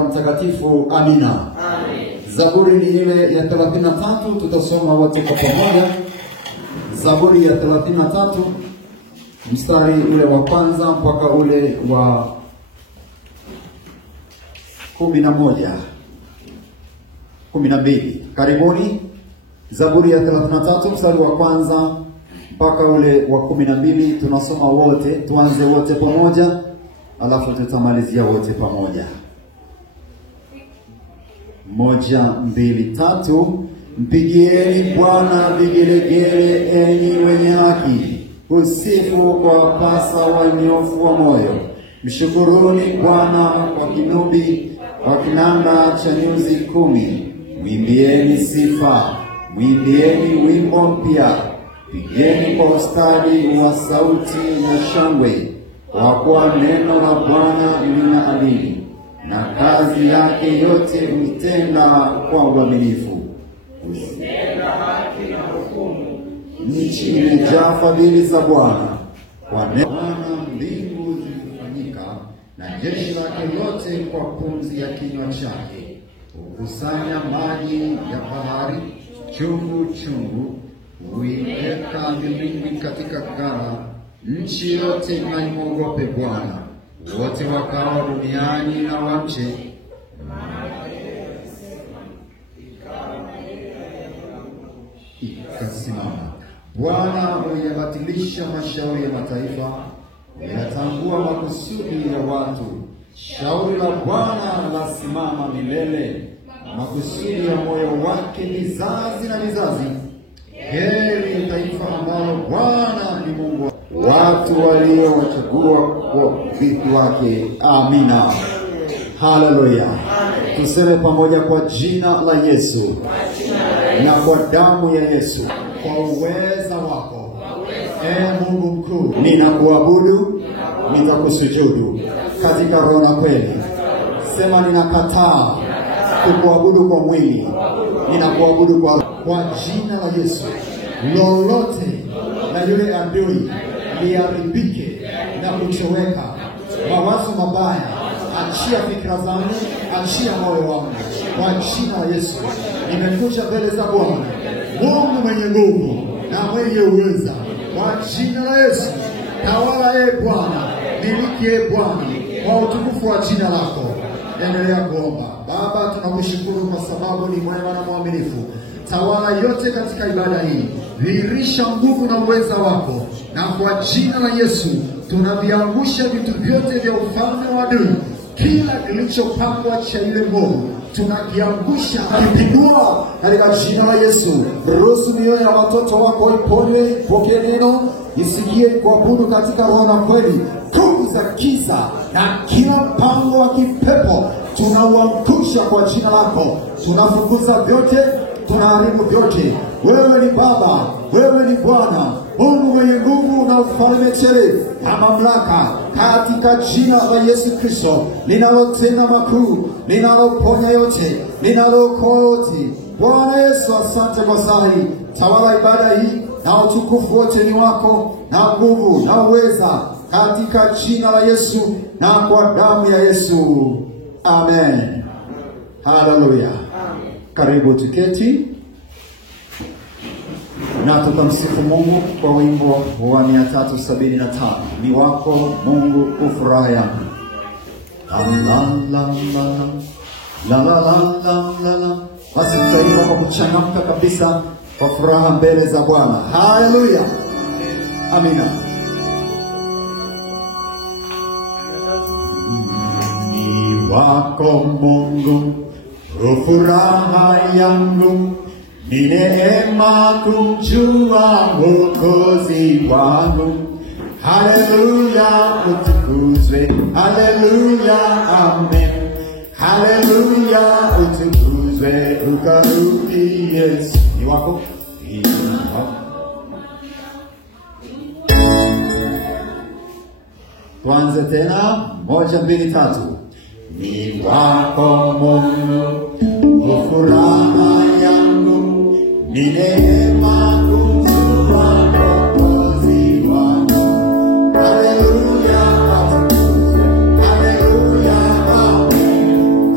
Roho Mtakatifu. Amina. Amen. Zaburi ni ile ya 33, tutasoma wote kwa pamoja. Zaburi ya 33 mstari ule wa kwanza mpaka ule wa 11 12. Karibuni. Zaburi ya 33 mstari wa kwanza mpaka ule wa 12, tunasoma wote. Tuanze wote pamoja, alafu tutamalizia wote pamoja. 1, 2, 3. Mpigieni Bwana vigelegele, enyi wenye haki, usifu kwa pasa wanyofu wa moyo. Mshukuruni Bwana kwa kinubi, kwa kinanda cha nyuzi 10. Mwimbieni sifa, mwimbieni wimbo mpya, pigeni kwa ustadi wa sauti na shangwe, kwa kuwa neno la Bwana lina adili, na kazi yake yote hutenda kwa uaminifu. Hutenda haki na hukumu. Nchi imejaa fadhili za Bwana, kwa neno mbingu zilifanyika, na jeshi lake lote kwa pumzi ya kinywa chake. Hukusanya maji ya bahari chungu chungu, huiweka milimbi katika gara. Nchi yote na imwogope Bwana, wote wakao duniani na wamche. Ikasimama. Bwana huyabatilisha mashauri ya mataifa, huyatangua makusudi ya watu. Shauri la Bwana lasimama milele, makusudi ya moyo wake vizazi na vizazi. Heri taifa ambalo Bwana ni Mungu, watu waliowachagua kwa urithi wake. Amina. Haleluya. Tuseme pamoja, kwa jina la Yesu na kwa damu ya Yesu, kwa uweza wako, Mungu mkuu, ninakuabudu, nitakusujudu katika roho na kweli. Sema, ninakataa kukuabudu kwa mwili, ninakuabudu kwa jina la Yesu. Lolote na yule adui liharibike na kuchoweka. Mawazo mabaya, achia fikra zangu, achia moyo wangu kwa jina la Yesu. Nimekuja mbele za Bwana Mungu mwenye nguvu na mwenye uweza, kwa jina la Yesu. Tawala Bwana, miliki Bwana, kwa utukufu wa jina lako. Endelea kuomba. Baba, tunakushukuru kwa sababu ni mwema na mwaminifu. Tawala yote katika ibada hii, dhihirisha nguvu na uweza wako, na kwa jina la Yesu tunaviangusha vitu vyote vya ufalme wa adui. Kila kilichopangwa cha ile mbovu tunakiangusha, kipindua katika jina la Yesu. Ruhusu mioyo ya watoto wako ipone, ipokee neno, isikie kuabudu katika roho na kweli. Nguvu za giza na kila mpango wa kipepo tunauangusha kwa jina lako. Tunafukuza vyote, tunaharibu vyote. Wewe ni Baba, wewe ni Bwana, Mungu mwenye nguvu na ufalme tele na mamlaka, katika jina la Yesu Kristo, linalotenda makuu, linaloponya yote, linalookoa yote. Bwana Yesu, asante kwa saa hii. Tawala ibada hii, na utukufu wote ni wako, na nguvu na uweza, katika jina la Yesu na kwa damu ya Yesu. Amen. Haleluya. Karibu tuketi na tukamsifu Mungu kwa wimbo wa 375. Ni wako Mungu ufuraha yangu. La la la la la la la. Basi tutaimba kwa kuchangamka kabisa, kwa furaha mbele za Bwana. Haleluya. Amina. Ni wako Mungu ufuraha yangu, ni neema kumjua Mwokozi wangu. Haleluya, utukuzwe. Haleluya, amen. Haleluya, utukuzwe, ukarudi Yesu. Ni wako? Tuanze tena. 1, 2, 3. Ni wako Mungu ufuraha yangu, ni neema kumjua Mwokozi wangu. Haleluya, utukuzwe. Haleluya, amen.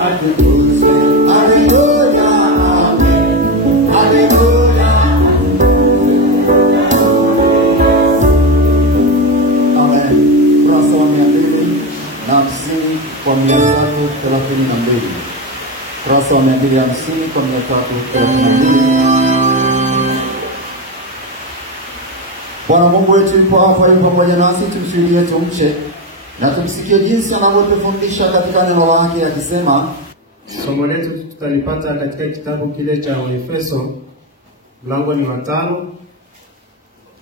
atukuzwe. Haleluya, amen. Haleluya. Amen. Ukurasa wa 250 kwa 332. Ukurasa wa 250 kwa 332. Bwana Mungu wetu yupo hapa, yupo pamoja nasi, tumshuhudie, tumche na tumsikie jinsi anavyotufundisha katika neno lake akisema. Somo letu tutalipata katika kitabu kile cha Waefeso, mlango ni 5,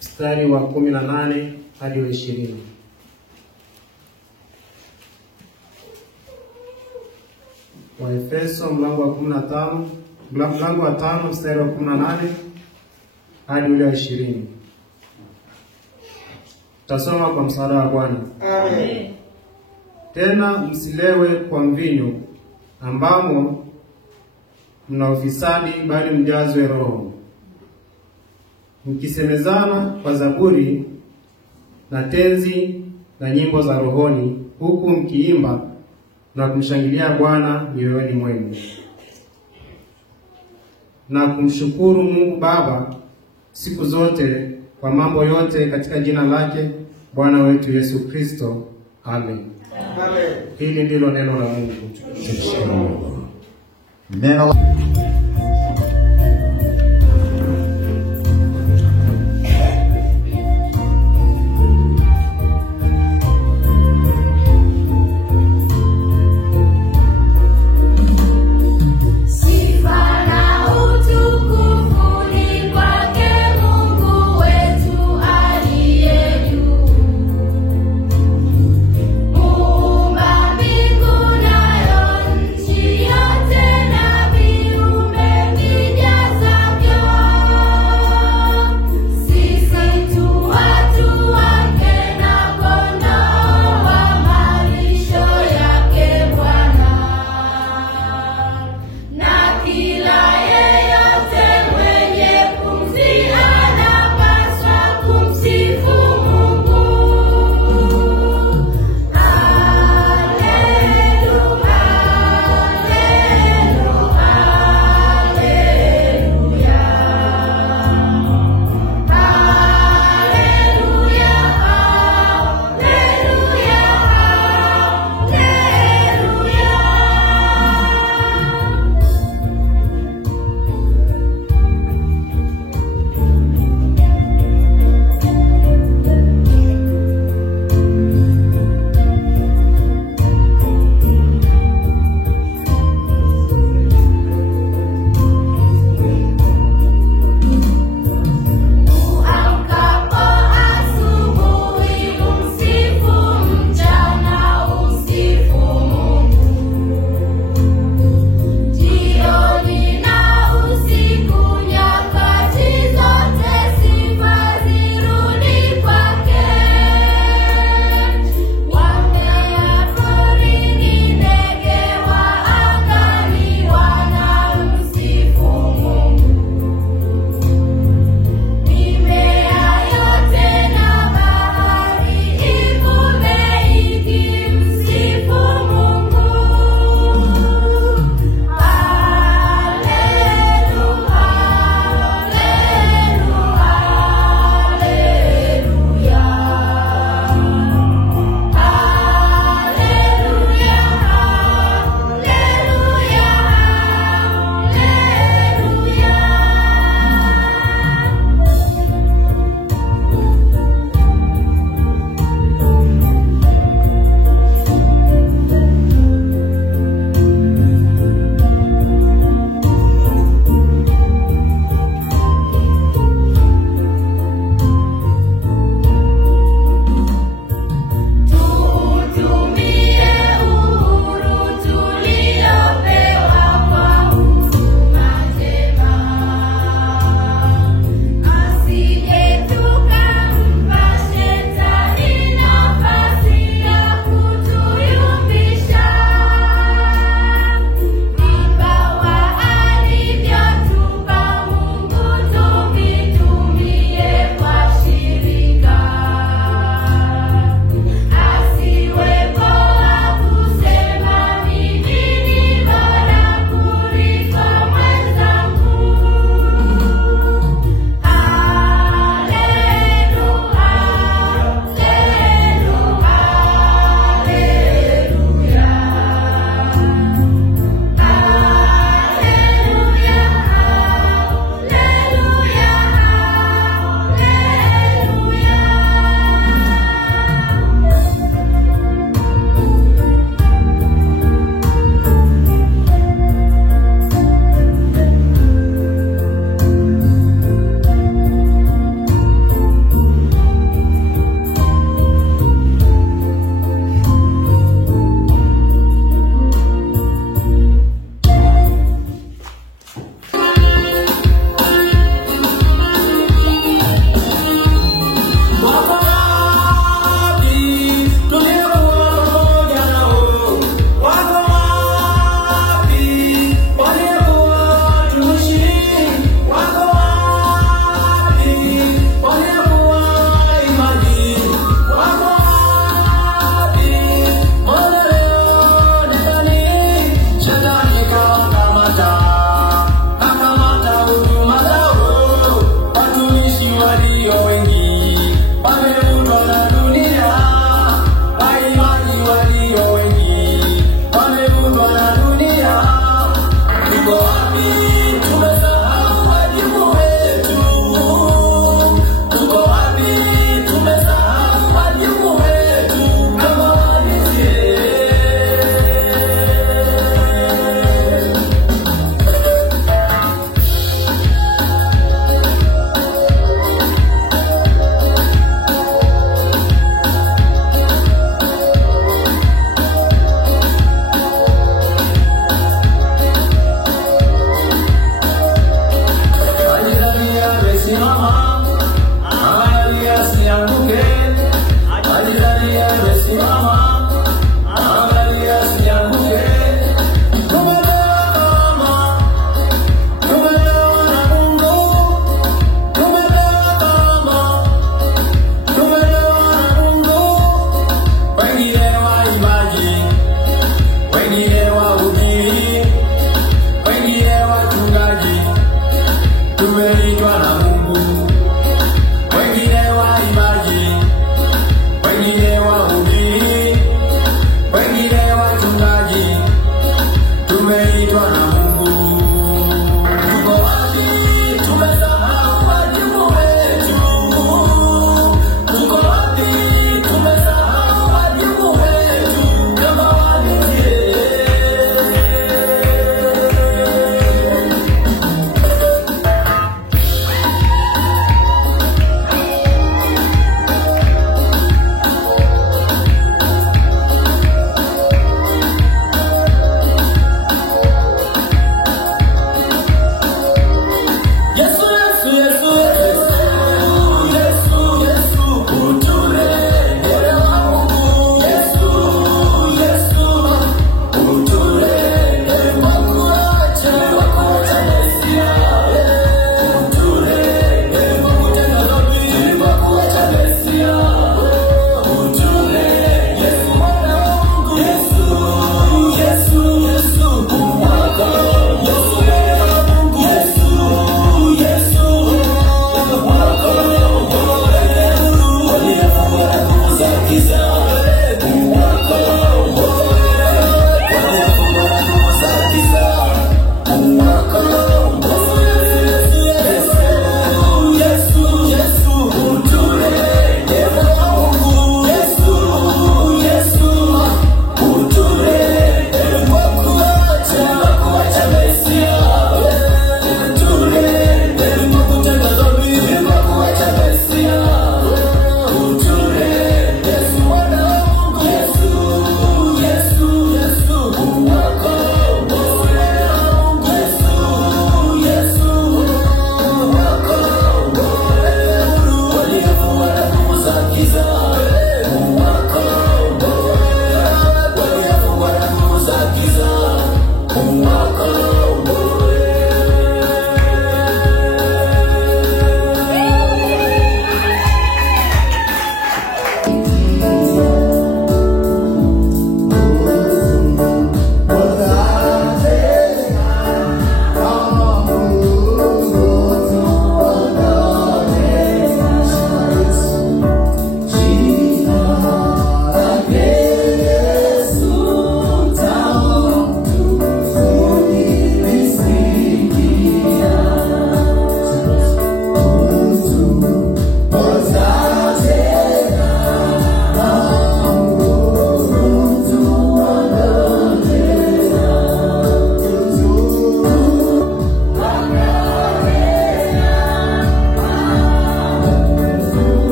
mstari wa 18 hadi wa 20. Waefeso mlango wa 15, mlango wa 5 mstari wa 18 hadi ule wa 20. Tasoma kwa msaada wa Bwana. Amen. Tena msilewe kwa mvinyo ambamo mna ufisadi, bali mjazwe Roho, mkisemezana kwa zaburi na tenzi na nyimbo za rohoni, huku mkiimba na kumshangilia Bwana mioyoni mwenu, na kumshukuru Mungu Baba siku zote kwa mambo yote katika jina lake Bwana wetu Yesu Kristo. Amen. Amen. Hili ndilo neno la Mungu. Neno la Muumba mbingu na nchi yote na viumbe Yesu,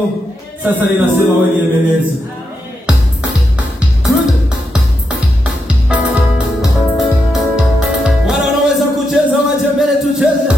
wako. Sasa ninasema wewe ni Ebeneza. Wala unaweza kucheza waje mbele tucheze.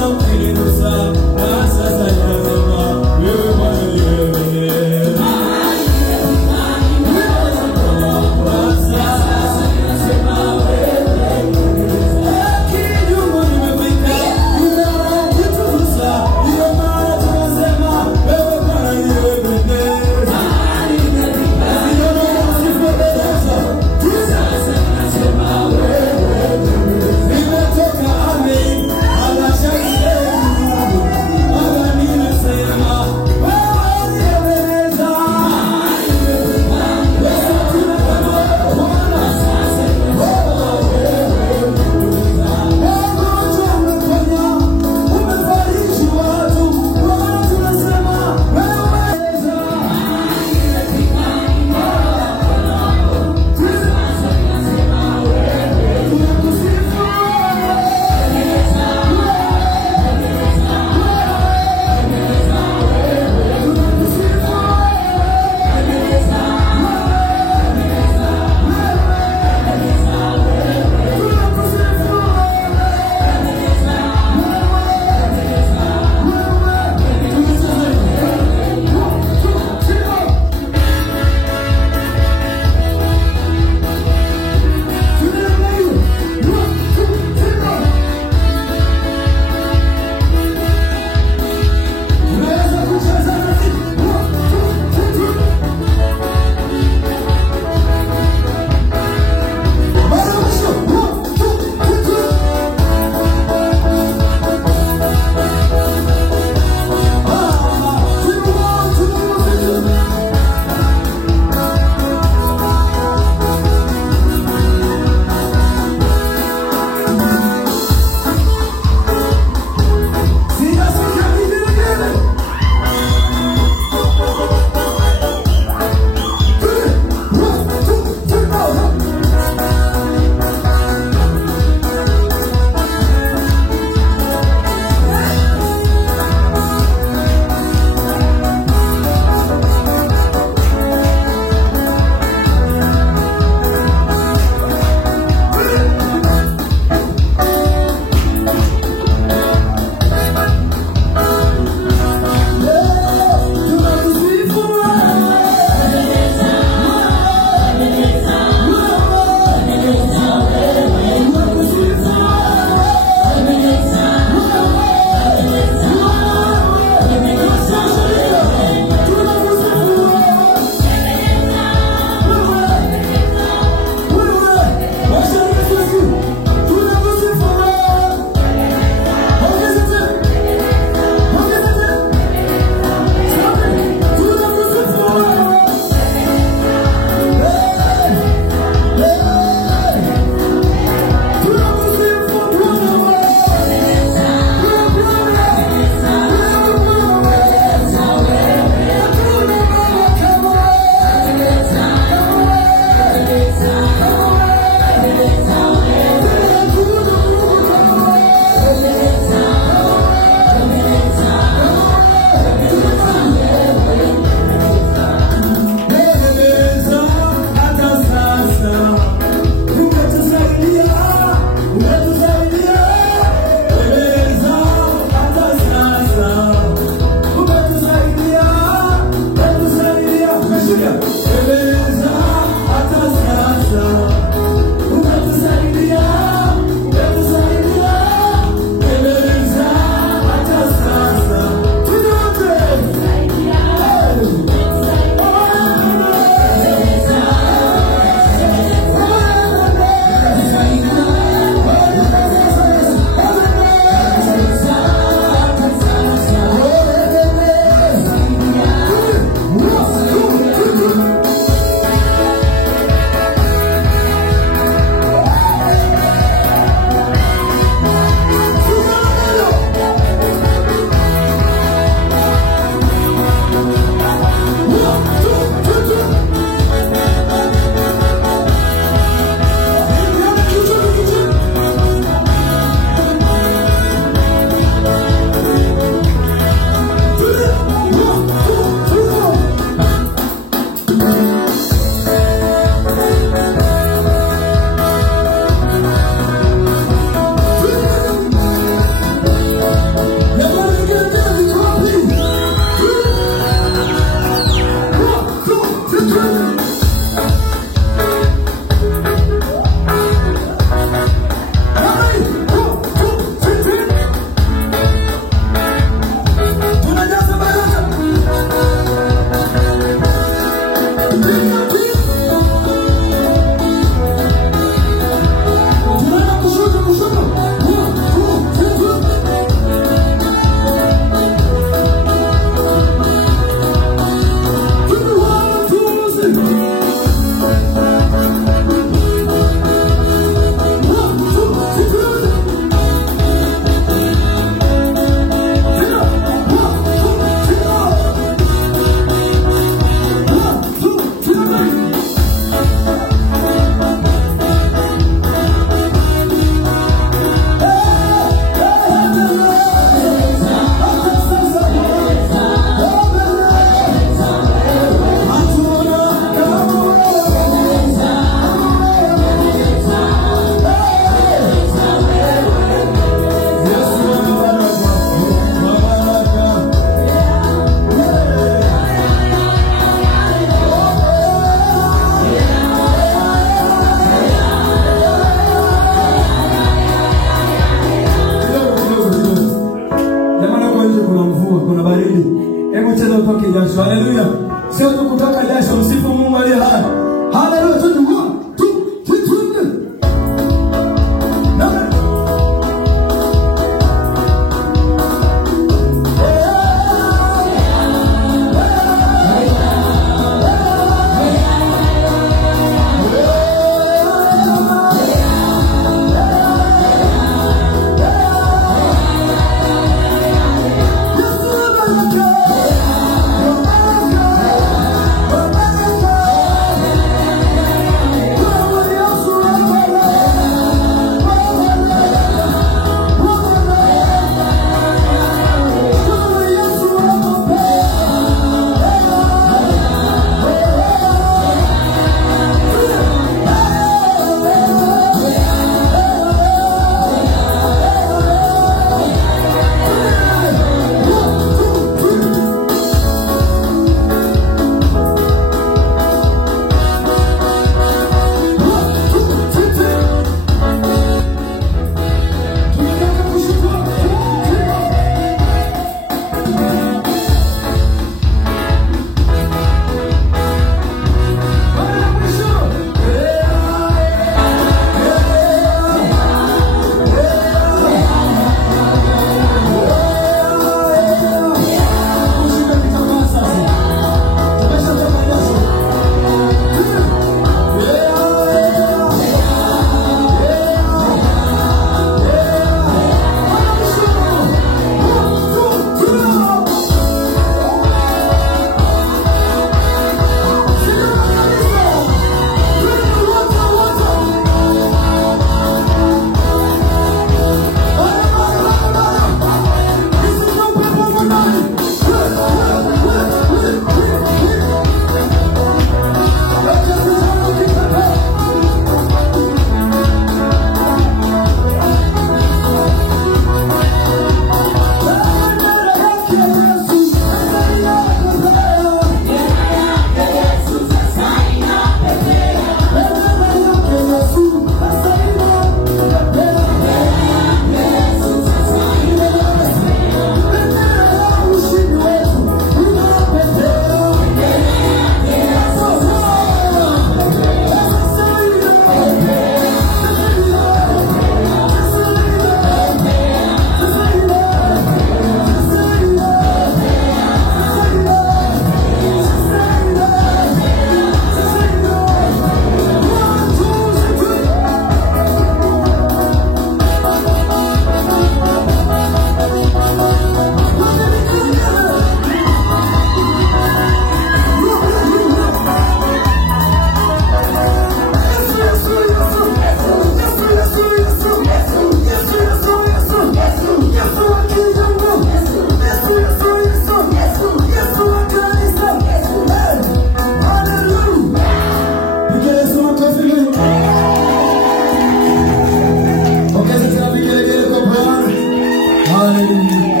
Haleluya.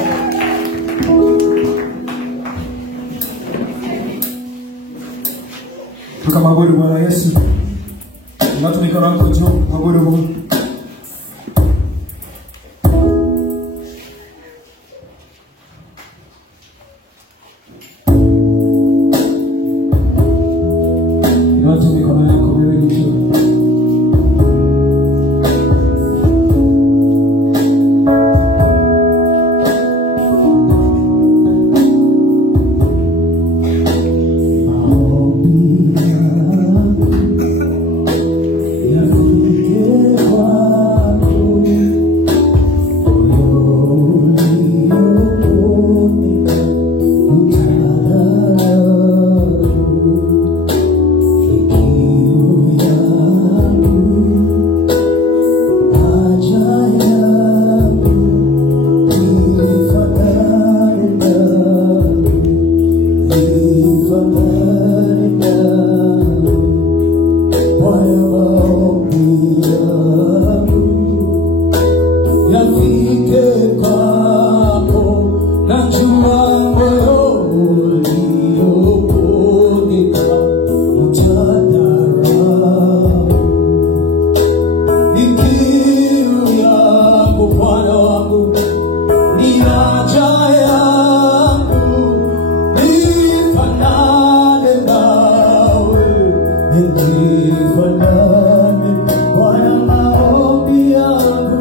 Tukamwabudu Bwana Yesu. Watu mikono yako juu, mwabudu Mungu. Watu mikono yako wewe juu. Bwana maombi yangu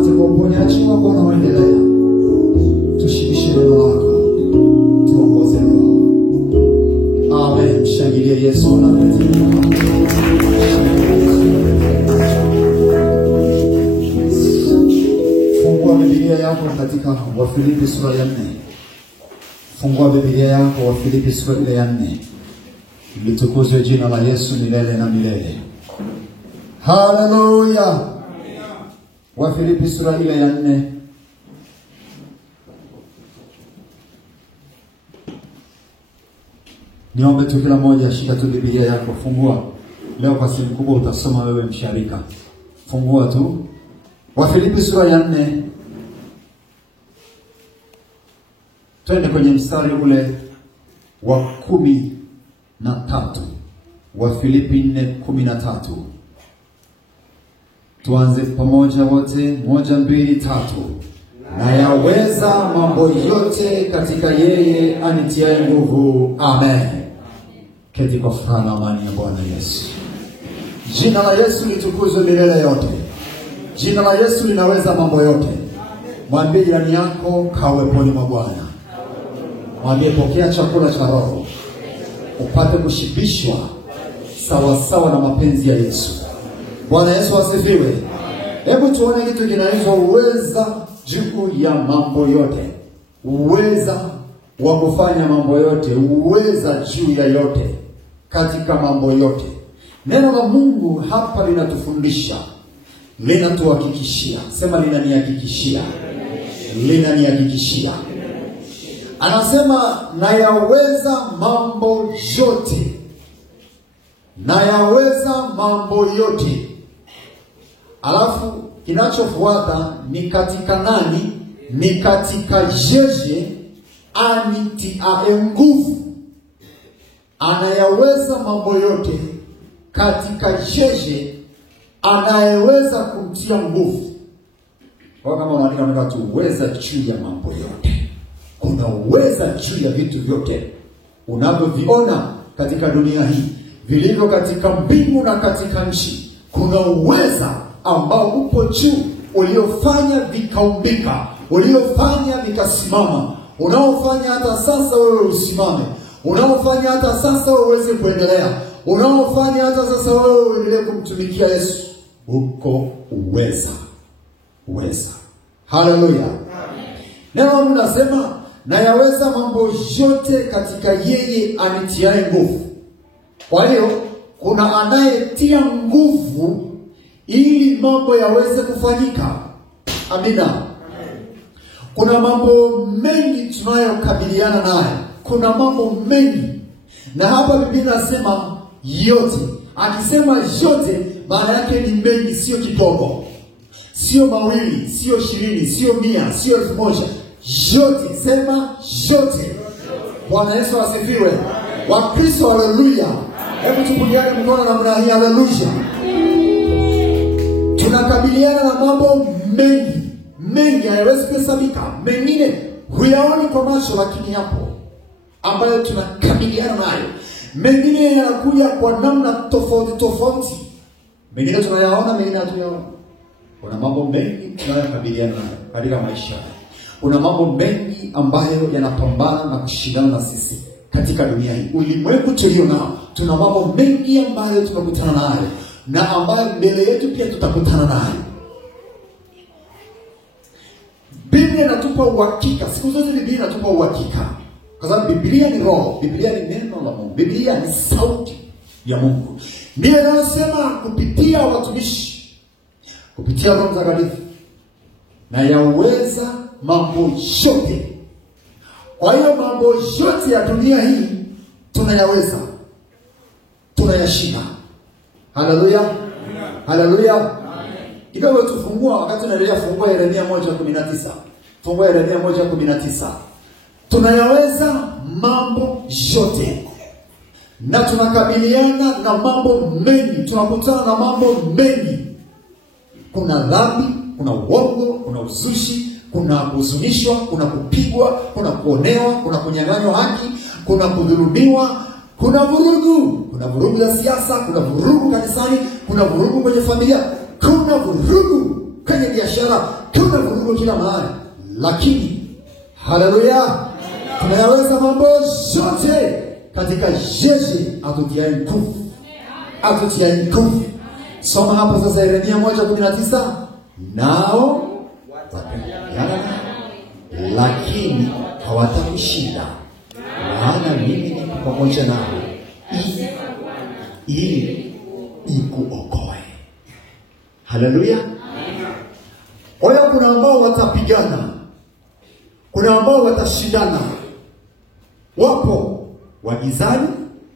Asante kwa uponyaji wako unaoendelea. Tushibishe neno lako, tuongoze Roho. Amen. Shangilia Yesu anapenda. Fungua Biblia yako katika Wafilipi sura ya 4. Fungua Biblia yako Wafilipi sura ya 4. Litukuzwe jina la Yesu milele na milele. Haleluya. Wafilipi sura ile ya 4. Niombe tu kila mmoja shika tu Biblia yako, fungua. Leo kwa simu kubwa utasoma wewe msharika. Fungua tu. Wafilipi sura ya 4. Twende kwenye mstari ule wa 13. Wafilipi 4:13. Tuanze pamoja wote, 1, 2, 3. Na yaweza mambo yote katika yeye anitiaye nguvu. Amen. Keti kwa furaha na amani ya Bwana Yesu. Jina la Yesu litukuzwe milele yote. Jina la Yesu linaweza mambo yote. Mwambie jirani yako kaweponi mwa Bwana. Mwambie pokea chakula cha Roho, upate kushibishwa sawa sawa na mapenzi ya Yesu. Bwana Yesu asifiwe. Hebu tuone kitu kinaitwa uweza juu ya mambo yote. Uweza wa kufanya mambo yote, uweza juu ya yote, katika mambo yote. Neno la Mungu hapa linatufundisha, linatuhakikishia. Sema linanihakikishia. Linanihakikishia. Anasema na yaweza mambo yote. Na yaweza mambo yote. Alafu kinachofuata ni katika nani? Ni katika yeye anitiaye nguvu. Anayaweza mambo yote katika yeye anayeweza kumtia nguvu. Kwa kama maandiko yanasema tu uweza juu ya mambo yote. Kuna uweza juu ya vitu vyote unavyoviona katika dunia hii, vilivyo katika mbingu na katika nchi. Kuna uweza ambao upo juu, uliofanya vikaumbika, uliofanya vikasimama, unaofanya hata sasa wewe usimame, unaofanya hata sasa wewe uweze kuendelea, unaofanya hata sasa wewe uendelee kumtumikia Yesu. Uko uweza. Uweza. Haleluya. Neno Mungu nasema na yaweza mambo yote katika yeye anitiaye nguvu. Kwa hiyo kuna anayetia nguvu ili mambo yaweze kufanyika. Amina. Kuna mambo mengi tunayokabiliana nayo. Kuna mambo mengi. Na hapa Biblia inasema yote. Akisema yote maana yake ni mengi, sio kidogo. Sio mawili, sio 20, sio 100, sio 1000. Yote, sema yote. Bwana Yesu asifiwe. Wakristo haleluya. Hebu tupungiane mkono namna hii, haleluya. Tunakabiliana na mambo mengi. Mengi hayawezi kuhesabika. Mengine huyaoni kwa macho lakini yapo ambayo tunakabiliana nayo. Mengine yanakuja kwa namna tofauti tofauti. Mengine tunayaona, mengine hatuyaona. Kuna mambo mengi tunayokabiliana nayo katika maisha. Kuna mambo mengi ambayo yanapambana na kushindana na sisi katika dunia hii. Ulimwengu tulio nao, tuna mambo mengi ambayo tunakutana nayo na ambayo mbele yetu pia tutakutana nayo. Biblia inatupa uhakika. Siku zote Biblia inatupa uhakika. Kwa sababu Biblia ni roho, Biblia ni neno la Mungu, Biblia ni sauti ya Mungu. Ndiyo inayosema kupitia watumishi, kupitia Roho Mtakatifu, na yaweza mambo yote. Kwa hiyo mambo yote ya dunia hii tunayaweza, tunayashinda. Haleluya. Haleluya. Kidogo tufungua wakati tunaendelea, fungua Yeremia 1:19. Fungua Yeremia 1:19. Tunayaweza mambo yote. Na tunakabiliana na mambo mengi, tunakutana na mambo mengi. Kuna dhambi, kuna uongo, kuna uzushi, kuna kuhuzunishwa, kuna kupigwa, kuna kuonewa, kuna kunyang'anywa haki, kuna kudhulumiwa, kuna vurugu. Kuna vurugu za siasa, kuna vurugu kanisani, kuna vurugu kwenye familia, kuna vurugu kwenye biashara, Tuna vurugu kila mahali, lakini haleluya, tunayaweza mambo yote katika Yesu atutiaye nguvu. Atutiaye nguvu. Soma hapo sasa Yeremia 1:19. Nao watapigana lakini hawatakushinda, maana mimi niko pamoja nao ili ikuokoe. Haleluya. Oya, kuna ambao watapigana, kuna ambao watashindana. Wapo wa gizani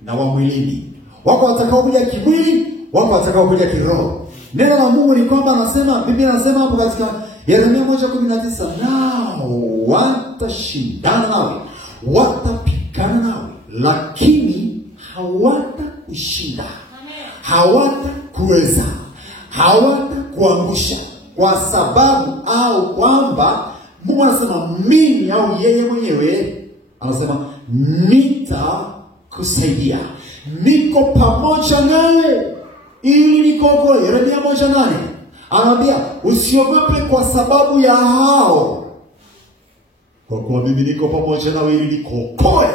na wa mwilini. Wapo watakaokuja kimwili, wapo watakaokuja kiroho. Neno la Mungu ni kwamba anasema, Biblia inasema hapo katika Yeremia 1:19, nao watashindana nawe, watapigana nawe, lakini hawatakushinda, hawatakuweza, hawatakuangusha, kwa sababu au kwamba Mungu anasema mimi au yeye mwenyewe anasema nitakusaidia, niko pamoja nawe ili nikuokoe. Yeremia 1:8 anambia usiogope kwa sababu ya hao, kwa kuwa mimi niko pamoja nawe ili nikuokoe.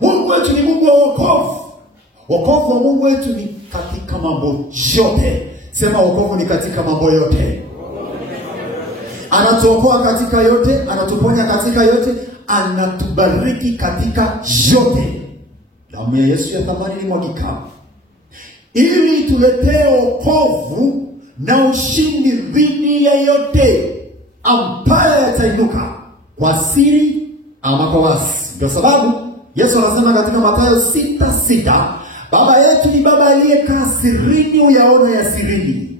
Mungu wetu ni Mungu wa wokovu. Wokovu wa Mungu wetu ni katika mambo yote. Sema wokovu ni katika mambo yote. Anatuokoa katika yote, anatuponya katika yote, anatubariki katika yote. Damu ya Yesu ya thamani ilimwagika ili tuletee wokovu na ushindi dhidi ya yote ambaye yatainuka kwa siri ama kwa wazi. Ndio sababu Yesu anasema katika Mathayo 6:6, Baba yetu ni Baba aliyekaa sirini, uyaone ya sirini.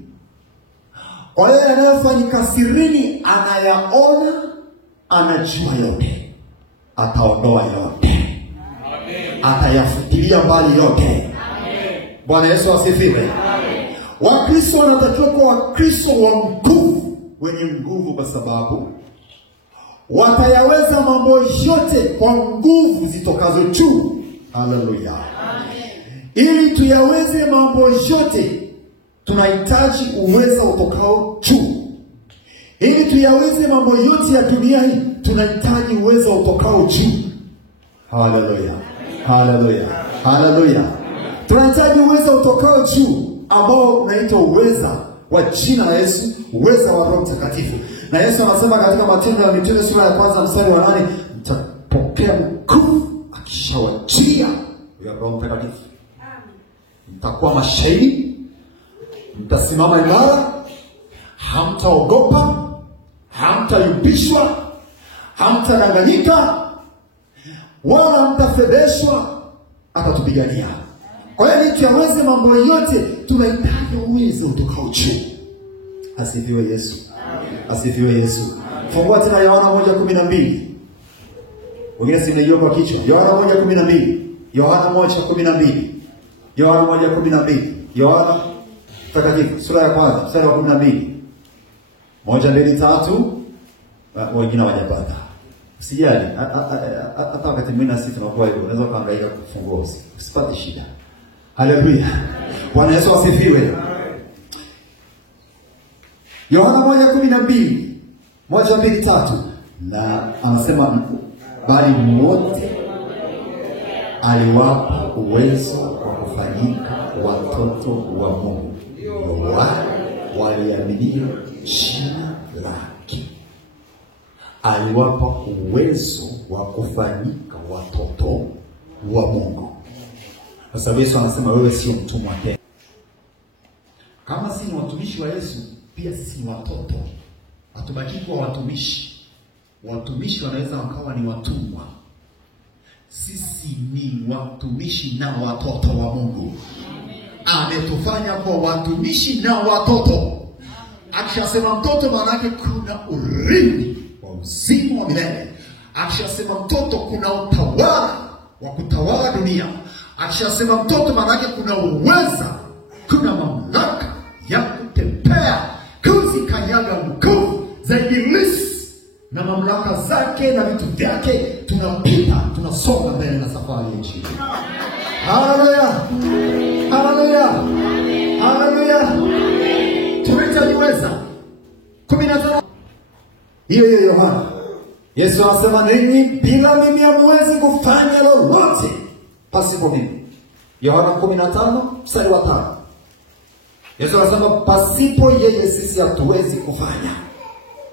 Kwa hiyo yanayofanyika sirini anayaona, anajua yote, ataondoa yote, atayafutilia mbali yote. Bwana Yesu asifiwe. Wakristo wanatakiwa kuwa Wakristo wa nguvu, wenye nguvu, kwa sababu watayaweza mambo yote kwa nguvu zitokazo juu. Haleluya. Ili tuyaweze mambo yote tunahitaji uwezo utokao juu. Ili tuyaweze mambo yote ya dunia hii tunahitaji uwezo utokao juu. Haleluya. Haleluya. Haleluya. Tunahitaji uwezo utokao juu ambao unaitwa uweza wa jina la Yesu, uweza wa Roho Mtakatifu. Na Yesu anasema katika Matendo ya Mitume sura ya 1:8, mtapokea nguvu akishawajia ya Roho Mtakatifu. Mtakuwa mashahidi, mtasimama imara, hamtaogopa, hamtayumbishwa, hamtadanganyika, wala hamtafedheshwa, atatupigania. Kwa hiyo ili tuweze mambo yote tunahitaji uwezo utokao juu. Asifiwe Yesu. Asifiwe Yesu. Fungua tena Yohana 1:12. Wengine simejua kwa kichwa. Yohana 1:12. Yohana 1:12. Yohana 1:12. Yohana Takatifu sura ya 1 mstari wa 12. 1, 2, 3. Wengine hawajapata. Usijali. Hata wakati mwingine sisi tunakuwa hivyo. Unaweza kaangaika kufungua, usipate shida. Haleluya. Bwana Yesu asifiwe. Yohana 1:12. 1, 2, 3. Na anasema bali wote aliwapa uwezo wa kufanyika watoto wa Mungu, waliaminio jina lake. Aliwapa uwezo wa kufanyika watoto wa Mungu. Sasa Yesu anasema wewe sio mtumwa tena. Kama si ni watumishi wa Yesu, pia sisi ni watoto. Hatubaki kuwa watumishi. Watumishi wanaweza wakawa ni watumwa. Sisi ni watumishi na watoto wa Mungu. Ametufanya kwa watumishi na watoto. Akishasema mtoto, maana yake kuna urithi wa uzima wa milele. Akishasema mtoto, kuna utawala wa kutawala dunia. Akishasema mtoto, maana yake kuna uweza, kuna mamlaka ya kutembea, kuzikanyaga nguvu za ibilisi na mamlaka zake na vitu vyake. Tunapita, tunasonga mbele na safari ya Injili. Haleluya. Haleluya. Haleluya. Tunahitaji uweza. 15. Hiyo Yohana. Yesu anasema ninyi bila mimi hamwezi kufanya lolote pasipo mimi. Yohana 15:5. Yesu anasema pasipo yeye sisi hatuwezi kufanya.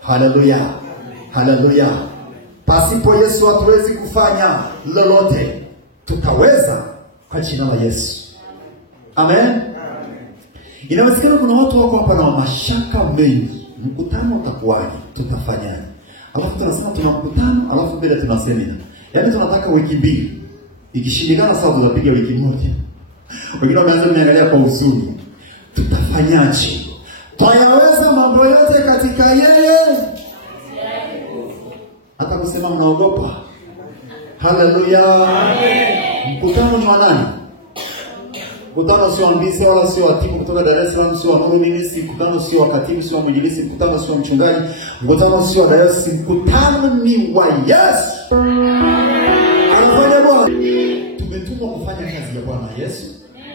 Haleluya. Haleluya. Pasipo Yesu hatuwezi kufanya lolote. Tutaweza kwa jina la Yesu. Amen. Inawezekana kuna watu wako hapa na mashaka mengi. Mkutano utakuwaje? Tutafanyaje? Alafu tunasema tuna mkutano, alafu mbele tuna semina. Yaani tunataka wiki mbili. Ikishindikana sasa tunapiga wiki moja. Wengine wameanza kuniangalia kwa huzuni. Tutafanyaje? Twayaweza mambo yote katika yeye. Hata kusema mnaogopa. Haleluya. Amen. Mkutano ni wa nani? Mkutano sio ambisi wala sio watibu kutoka Dar es Salaam, sio Nuru Ministry, mkutano sio wakatibu, sio mwinjilisti, mkutano sio mchungaji, mkutano sio dayosisi, mkutano ni wa Yesu. Anafanya Bwana. Tumetumwa kufanya kazi ya Bwana Yesu.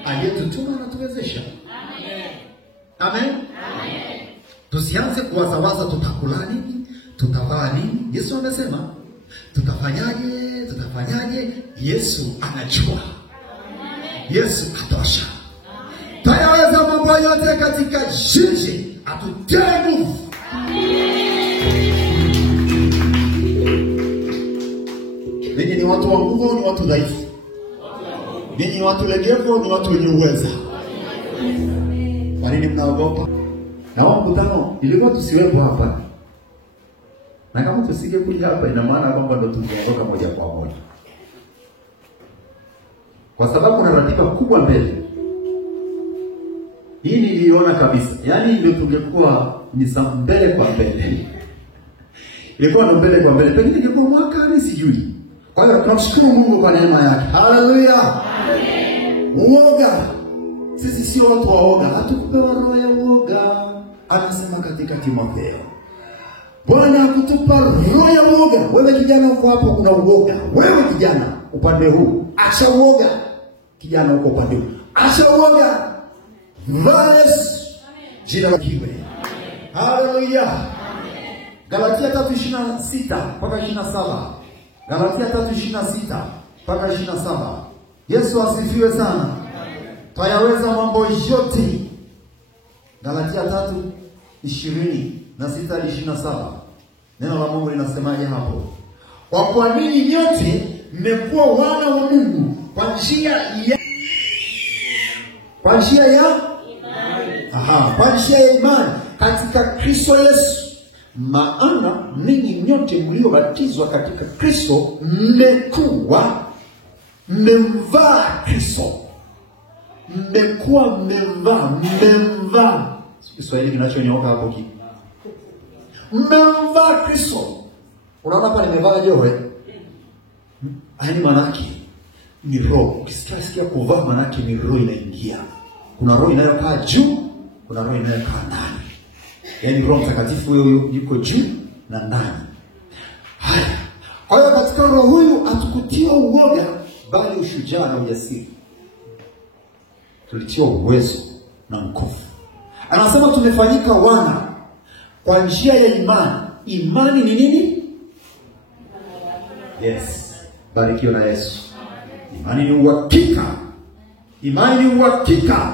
Aliyetutuma anatuwezesha. Amen. Amen. Tusianze kuwazawaza tutakula nini, tutavaa nini. Yesu amesema tutafanyaje? Yesu anajua. Yesu atosha. Tayaweza mambo yote katika jiji atutie nguvu. Ninyi ni watu wa nguvu, ni watu dhaifu. Ninyi ni watu legevu, ni watu wenye uweza. Kwa nini mnaogopa? Na wao mkutano ilikuwa tusiwepo hapa. Na kama tusingekuja hapa ina maana kwamba ndo tungeondoka moja kwa moja. Kwa sababu kuna ratiba kubwa mbele. Hii niliona kabisa. Yaani ndio tungekuwa ni mbele kwa mbele. Ilikuwa ndo mbele kwa mbele. Pengine ingekuwa mwaka ni sijui. Kwa hiyo tunamshukuru Mungu kwa neema yake. Haleluya. Amen. Uoga. Sisi sio watu wa uoga. Hatukupewa roho ya uoga. Anasema katika Timotheo. Bwana hakutupa roho ya uoga. Wewe kijana uko hapo kuna uoga. Wewe kijana upande huu acha uoga. Kijana uko upande huu acha uoga. Yesu. Jina la kiwe. Haleluya. Galatia 3:26 mpaka 27. Galatia 3:26 mpaka 27. Yesu asifiwe sana. Twayaweza mambo yote. Galatia 3:26-27. Neno la Mungu linasemaje hapo? Kwa nini nyote mmekuwa wana wa Mungu kwa njia ya imani. Kwa njia ya imani katika Kristo Yesu. Maana ninyi nyote mliobatizwa katika Kristo mmemvaa Kristo. Mmemvaa. Kiswahili kinachonyoka hapo kipi? Mmemvaa Kristo. Unaona hapa nimevaa joho. Yaani manake ni roho. Ukisikia kuvaa manake ni roho inaingia. Kuna roho inayokaa juu, kuna roho inayokaa ndani. Yaani Roho Mtakatifu yuko juu na ndani. Haya. Kwa hiyo katika roho huyu atukutia uoga bali ushujaa na ujasiri. Tulitiwa uwezo na nguvu. Anasema tumefanyika wana kwa njia ya imani. Imani ni nini? Yes. Barikiwa na Yesu. Imani ni uhakika. Imani ni uhakika.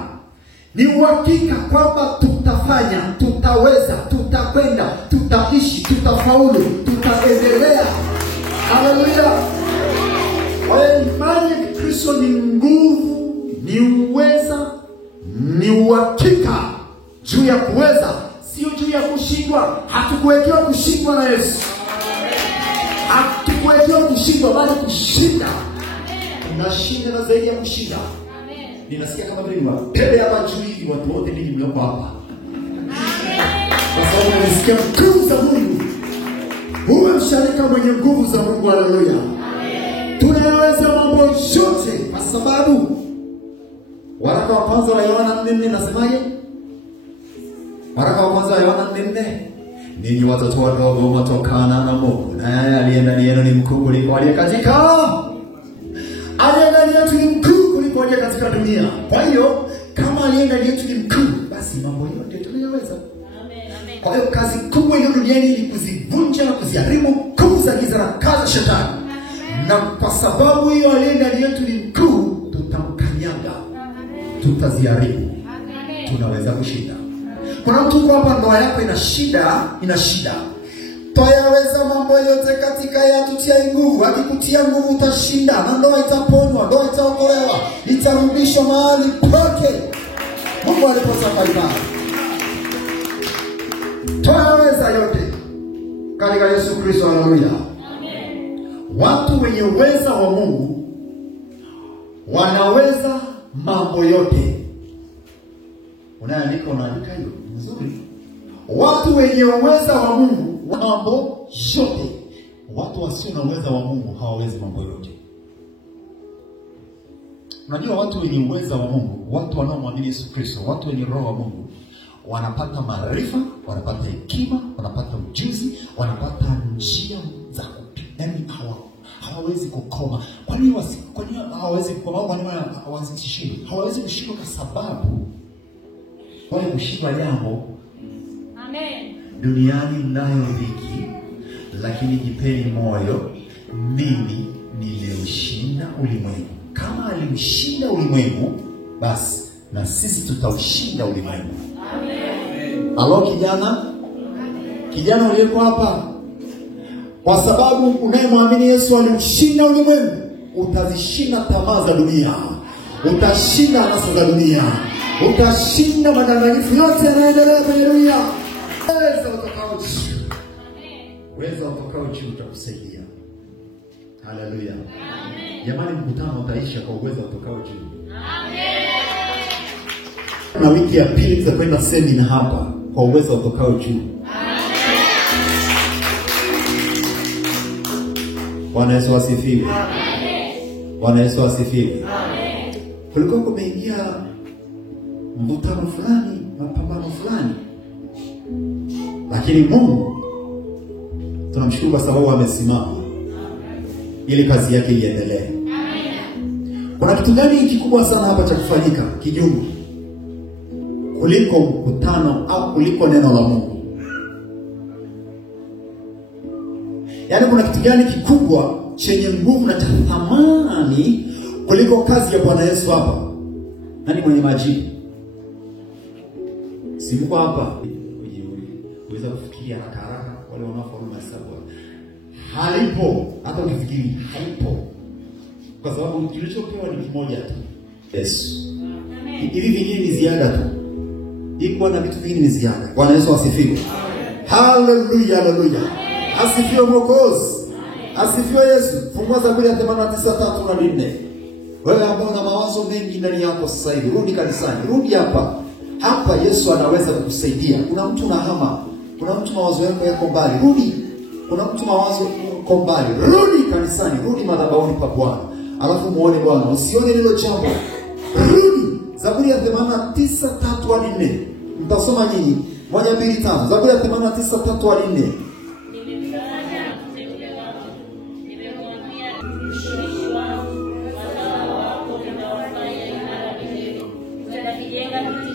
Ni uhakika kwamba tutafanya, tutaweza, tutakwenda, tutaishi, tutafaulu, tutaendelea. Haleluya. Kwa imani ya Kristo ni nguvu, ni uweza, ni uhakika juu ya kuweza, sio juu ya kushindwa. Hatukuwekewa kushindwa na Yesu. Hatukuwekewa kushindwa bali kushinda. Tunashinda na zaidi ya kushinda. Ninasikia kama vile wapende hapa juu hivi watu wote ninyi mlioko hapa. Kwa sababu nasikia nguvu za Mungu. Huwe msharika mwenye nguvu za Mungu. Haleluya. Tunaweza mambo yote kwa sababu waraka wa kwanza wa Yohana 4 nasemaje? Waraka wa kwanza wa Yohana 4. Ninyi watoto wadogo mtokana na Mungu. Naye aliye ndani yenu ni mkuu kuliko aliye katika. Aliye ndani yetu ni mkuu kuliko aliye katika dunia. Kwa hiyo kama aliye ndani yetu ni mkuu, basi mambo yote tunayaweza. Amen. Kwa hiyo kazi kubwa iliyo duniani ni kuzivunja na kuziharibu nguvu za giza na kazi za shetani. Na kwa sababu hiyo aliye ndani yetu ni mkuu, tutamkanyaga, tutaziharibu, tunaweza kushinda. Kuna mtu kwa hapa ndoa yako ina shida. Twayaweza mambo yote katika yatutia nguvu. Akikutia nguvu utashinda, na ndoa itaponywa, ndoa itaokolewa, itarudishwa mahali pake Mungu aliposafari. Twayaweza yote katika Yesu Kristo. Haleluya. Watu wenye uweza wa Mungu wanaweza mambo yote. Unaandika hiyo nzuri. Watu wenye uweza wa Mungu mambo yote. Watu wasio na uweza wa Mungu hawawezi mambo yote. Unajua watu wenye uweza wa Mungu, watu wanaomwamini Yesu Kristo, watu wenye roho wa Mungu wanapata maarifa, wanapata hekima, wanapata ujuzi, wanapata njia za kupigana. Hawawezi kukoma. Kwa nini hawawezi kukoma? Kwa nini hawawezi hawawezi kushindwa? Kwa sababu wale kushindwa jambo. Amen. Duniani mnayo dhiki, lakini jipeni moyo, mimi nimeushinda ulimwengu. Kama alimshinda ulimwengu, basi na sisi tutaushinda ulimwengu. Amen. Halo kijana uliyeko hapa, kwa sababu unayemwamini Yesu alimshinda ulimwengu, utazishinda tamaa za dunia, utashinda anasa za dunia, utashinda madanganyifu yote yanayoendelea kwenye dunia. Uweza utokao juu utakusaidia. Haleluya. Jamani, mkutano utaisha kwa uwezo utokao juu. Amen. Na wiki ya pili tutakwenda semina hapa kwa uwezo utokao juu. Amen. Bwana Yesu asifiwe. Amen. Bwana Yesu asifiwe. Amen. Kulikuwa kumeingia mvutano fulani, mapambano fulani, lakini Mungu tunamshukuru kwa sababu amesimama ili kazi yake iendelee. Kuna kitu gani kikubwa sana hapa cha kufanyika kijumla kuliko mkutano au kuliko neno la Mungu? Yaani kuna kitu gani kikubwa chenye nguvu na cha thamani kuliko kazi ya Bwana Yesu hapa? Nani mwenye majibu? Simuko hapa uweza kufikiria haraka wale wanaofahamu hesabu. Halipo, hata ukifikiri halipo. Kwa sababu kilichopewa ni kimoja tu, Yesu. Hivi vingine ni ziada tu. Iko na vitu vingine ni ziada. Bwana Yesu asifiwe. Haleluya, haleluya. Asifiwe Mwokozi. Asifiwe Yesu. Fungua Zaburi ya 89:3 na 4. Wewe ambao una mawazo mengi ndani yako sasa hivi, rudi kanisani, rudi hapa. Hapa Yesu anaweza kukusaidia. Kuna mtu unahama, kuna mtu mawazo yako yako mbali, rudi. Kuna mtu mawazo yako mbali, rudi kanisani, rudi madhabahuni pa Bwana. Alafu muone Bwana, usione hilo jambo. Rudi. Zaburi ya 89:3 hadi 4. Mtasoma nyinyi. 1 2 3. Zaburi ya 89:3 hadi 4.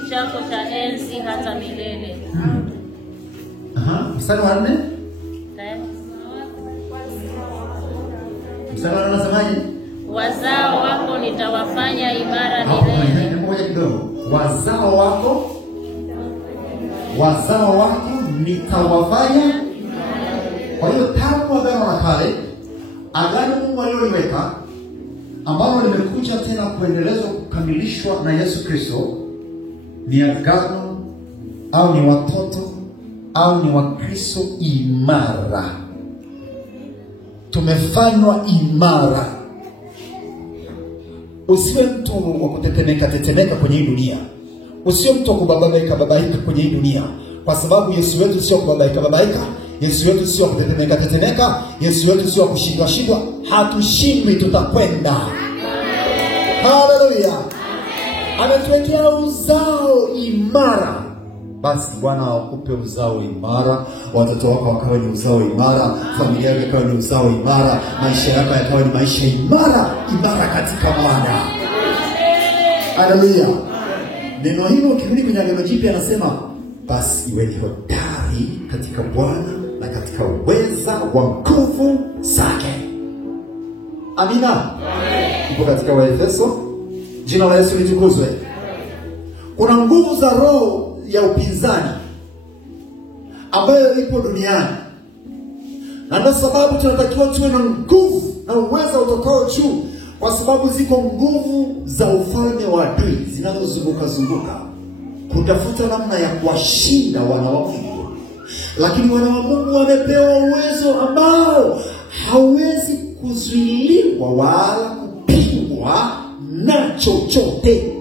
Chako cha enzi hata milele. Mstari wa 4. Mstari unasemaje? Wazao wako nitawafanya imara milele. Ngoja kidogo. Wazao wako nitawafanya. Kwa hiyo tangu agano la kale, agano Mungu aliloliweka ambalo limekuja tena kuendelezwa kukamilishwa na Yesu Kristo, ni agano au ni watoto au ni Wakristo imara. Tumefanywa imara. Usiwe mtu wa kutetemeka kwenye hii dunia. Usiwe mtu wa kubabaika kwenye hii dunia. Kwa sababu Yesu wetu sio kubabaika. Yesu wetu sio kutetemeka. Yesu wetu sio kushindwa. Hatushindwi, tutakwenda. Haleluya. Ametuwekea uzao imara. Basi Bwana akupe uzao imara, watoto wako wakawe ni uzao imara, familia yako ikawe ni uzao imara, maisha yako yakawe ni maisha imara katika Bwana. Haleluya. Neno hilo ukirudi kwenye Agano Jipya anasema basi iweni hodari hai katika Bwana na katika uweza wa nguvu zake. Amina. Ipo katika Waefeso. Jina la Yesu litukuzwe. Kuna nguvu za roho ya upinzani ambayo ipo duniani. Na ndio sababu tunatakiwa tuwe na nguvu na uwezo utokao juu, kwa sababu ziko nguvu za ufalme wa adui zinazozunguka kutafuta namna ya kuwashinda wana wa Mungu. Lakini wana wa Mungu wamepewa uwezo ambao hauwezi kuzuiliwa wala kupingwa na chochote.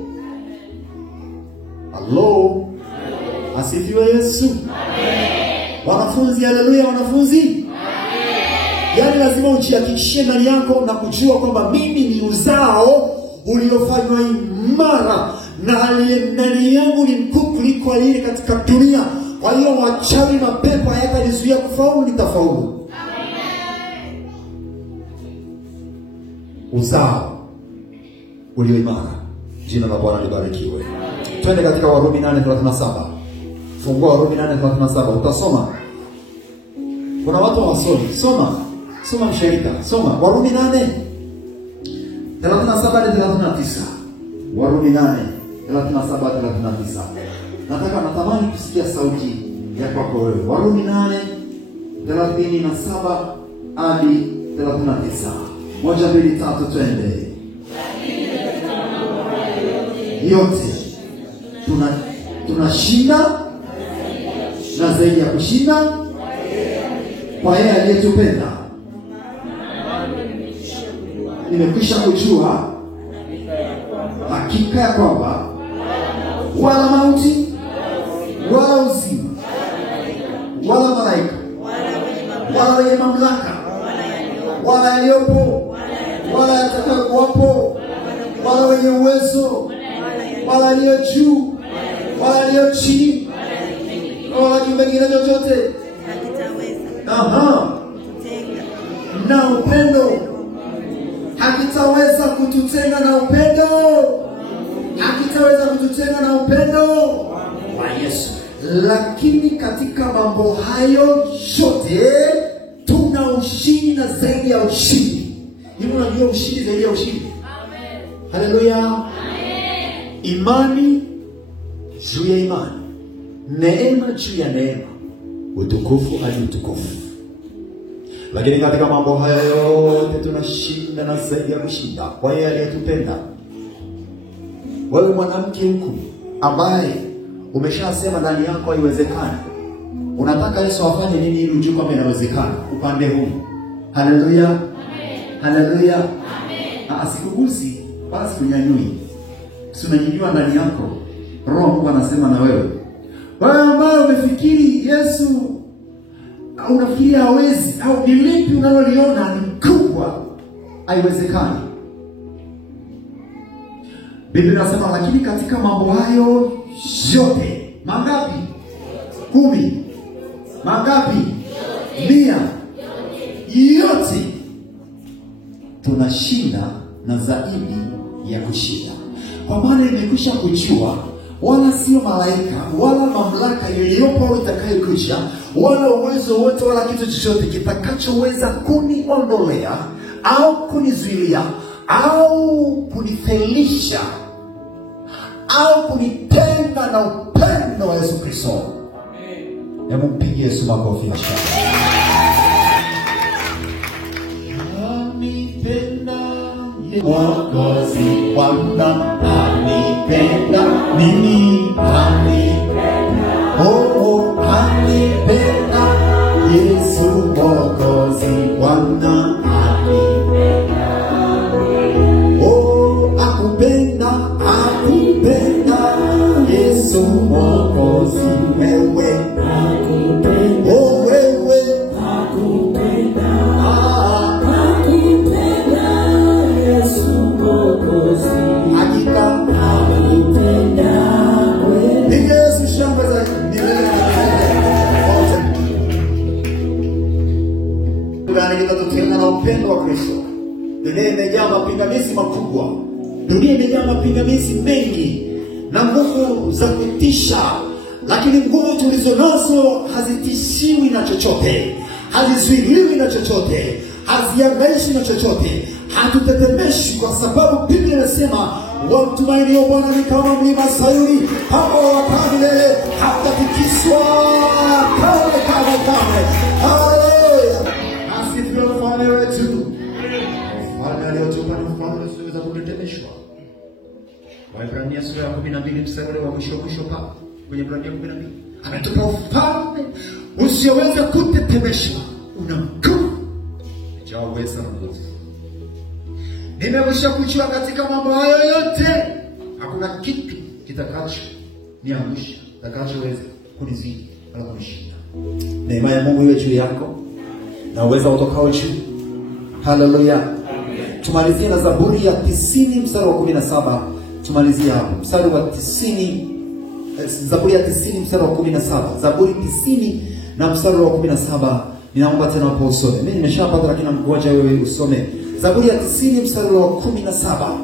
Hello. Asifiwe Yesu. Amen. Wanafunzi, haleluya wanafunzi. Amen. Yaani lazima ujihakikishie ndani yako na kujua kwamba mimi ni uzao uliofanywa imara, na ndani yangu ni mkuu kuliko aliye katika dunia. Kwa hiyo wachawi na pepo hayatanizuia kufaulu, nitafaulu. Amen. Uzao ulio imara. Jina la Bwana libarikiwe. Twende katika Warumi 8:37. Fungua Warumi 8:37. Utasoma. Kuna watu wasomi. Soma mshirika. Soma Warumi 8:37 hadi 39. Warumi 8:37-39. Natamani kusikia sauti ya kwako wewe. Warumi 8:37 hadi 39. 1 2 3 twende. Yote tunashinda na zaidi ya kushinda kwa yeye aliyetupenda. Nimekwisha kujua hakika ya kwamba wala mauti wala uzima wala malaika wala wenye mamlaka wala yaliyopo wala yatakayokuwapo wala wenye uwezo wala aliyo juu wala aliyo chini wala kiumbe kingine chochote na upendo hakitaweza kututenga na upendo, hakitaweza kututenga na upendo wa Yesu. Lakini katika mambo hayo yote tuna ushindi na zaidi ya ushindi. Hivi unajua ushindi zaidi ya ushindi? Amen. Haleluya. Amen. Imani juu ya imani, neema juu ya neema, utukufu hadi utukufu. Lakini katika mambo haya yote tunashinda na zaidi ya kushinda kwa yeye aliyetupenda. Wewe mwanamke huku ambaye umeshasema ndani yako haiwezekani, unataka Yesu afanye nini ili ujue kama inawezekana upande huu? Haleluya. Amen. Haleluya. Amen. Asikugusi basi kunyanyui. Si unajijua ndani yako. Roho Mungu anasema na wewe. Wewe ambaye umefikiri Yesu unafikiri hawezi au ni lipi unaloliona ni kubwa, haiwezekani. Biblia inasema lakini katika mambo hayo yote, mangapi? 10. Mangapi? 100. Yote tunashinda na zaidi ya kushinda. Kwa maana nimekwisha kujua wala sio malaika wala mamlaka iliyopo au itakayokuja wala uwezo wote wala kitu chochote kitakachoweza kuniondolea au kunizuilia au kunifelisha au kunitenga na upendo wa Yesu Kristo. Amen. Hebu mpigie Yesu makofi ya shangwe. Mwokozi Bwana anipenda mimi, anipenda, oh anipenda Yesu Mwokozi Bwana anipenda, oh akupenda Yesu Mwokozi wewe akupenda, oh wewe akupenda hakika anipenda wewe. Ni Yesu shamba za milele. Tunataka na upendo wa Kristo. Dunia imejaa mapingamizi makubwa. Dunia imejaa mapingamizi mengi na nguvu za kutisha lakini nguvu tulizonazo hazitishiwi na chochote, hazizuiliwi na chochote, haziangaishi na chochote, hatutetemeshwi, kwa sababu Biblia inasema wamtumainio Bwana ni kama mlima Sayuni, hapo wakaa milele, hatatikiswa kamwe. Haleluya! Asifiwe mfalme wetu. Mfalme aliyotupa ni mfalme usioweza kutetemeshwa. Waebrania sura ya 12 mstari wa mwisho pa kwenye Waebrania 12 anatupa ufalme usioweza kutetemeshwa, una nguvu, umejaa uweza na nguvu. Nimekwisha kujua katika mambo hayo yote hakuna kitu kitakacho niangusha, kitakachoweza kunizidi wala kunishinda. Neema ya Mungu iwe juu yako na uweza utokao juu. Haleluya. Tumalizie na Zaburi ya 90 mstari wa 17. Tumalizie hapo. Mstari wa 90, Zaburi ya 90 mstari wa 17. Zaburi 90 na mstari wa 17. Ninaomba tena hapo usome. Mimi nimeshapata, lakini ngoja wewe usome. Zaburi ya 90 mstari wa 17.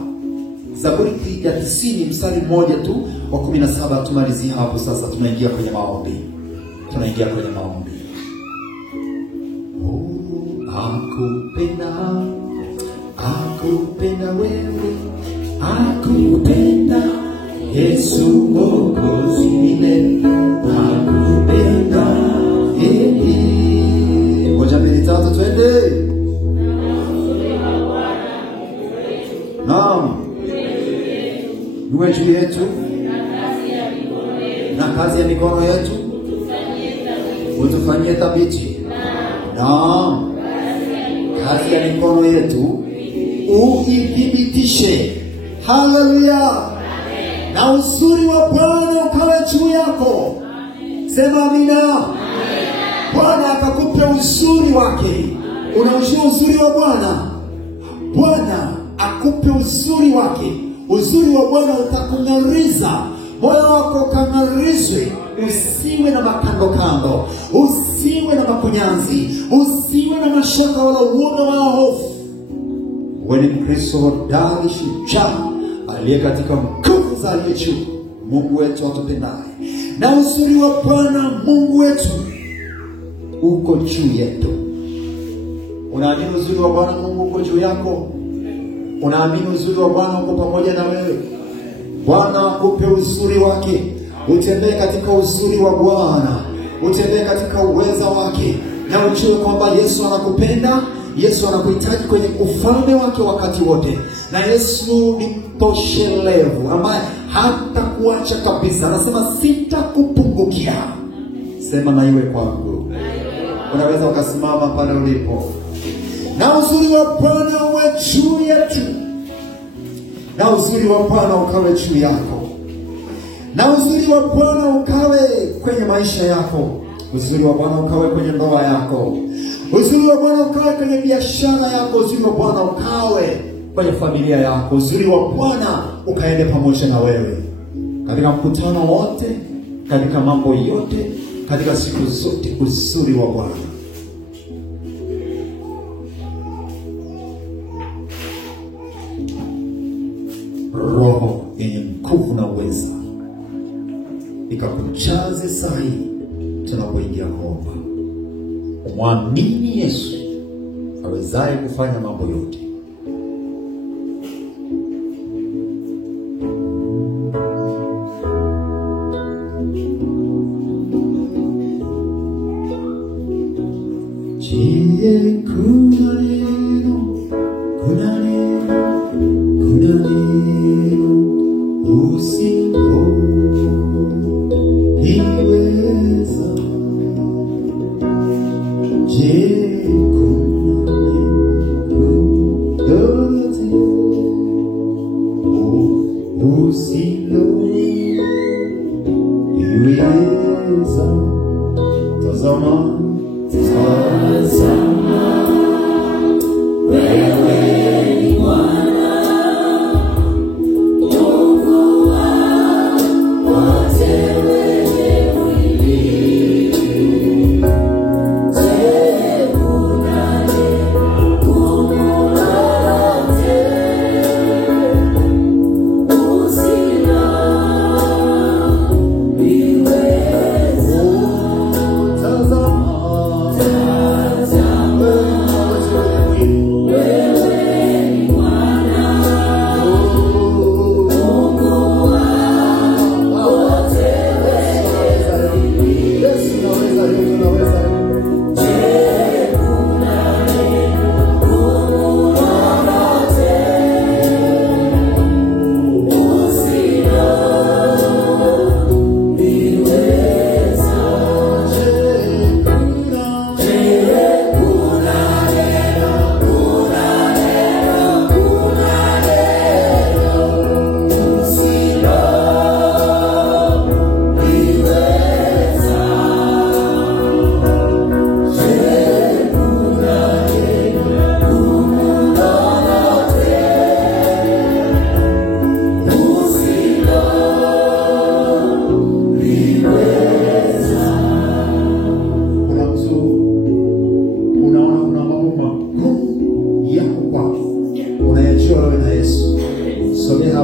Zaburi ya 90 mstari mmoja tu wa 17. Tumalizie hapo sasa, tunaingia kwenye maombi. Akupenda wewe, akupenda Yesu Mwokozi milele, akupenda yeye. Moja mbili tatu twende. Naam. Uwe juu yetu na kazi ya mikono yetu utufanyie thabiti. Naam. Kazi ya mikono yetu uithibitishe. Haleluya. Na uzuri wa Bwana ukawe juu yako. Sema amina. Bwana akakupe uzuri wake. Unamjua uzuri wa Bwana? Bwana akupe uzuri wake. Uzuri wa Bwana utakung'ariza, moyo wako ukang'arizwe. Usiwe na makando kando, usiwe na makunyanzi, usiwe na mashaka wala uoga wala hofu. Wewe ni Mkristo hodari shujaa aliye katika nguvu za aliye juu. Mungu wetu atupendaye, na uzuri wa Bwana Mungu wetu uko juu yetu. Unaamini uzuri wa Bwana Mungu uko juu yako? Unaamini uzuri wa Bwana uko pamoja na wewe? Bwana akupe uzuri wake. Utembee katika uzuri wa Bwana, utembee katika uweza wake, na ujue kwamba Yesu anakupenda. Yesu anakuhitaji kwenye ufalme wake wakati wote, na Yesu ni mtoshelevu ambaye hata kuacha kabisa. Anasema sitakupungukia. Sema na iwe kwangu. Unaweza ukasimama pale ulipo. Na uzuri wa Bwana uwe juu yetu, na uzuri wa Bwana ukawe juu yako, na uzuri wa Bwana ukawe kwenye maisha yako, uzuri wa Bwana ukawe kwenye ndoa yako, uzuri wa Bwana ukawe kwenye biashara yako, uzuri wa Bwana ukawe kwenye familia yako, uzuri wa Bwana ukaende pamoja na wewe katika mkutano wote, katika mambo yote, katika siku zote. Uzuri wa Bwana. Roho yenye nguvu na uweza ikakujaze sahi tunapoingia kuomba. Umwamini Yesu awezaye kufanya mambo yote.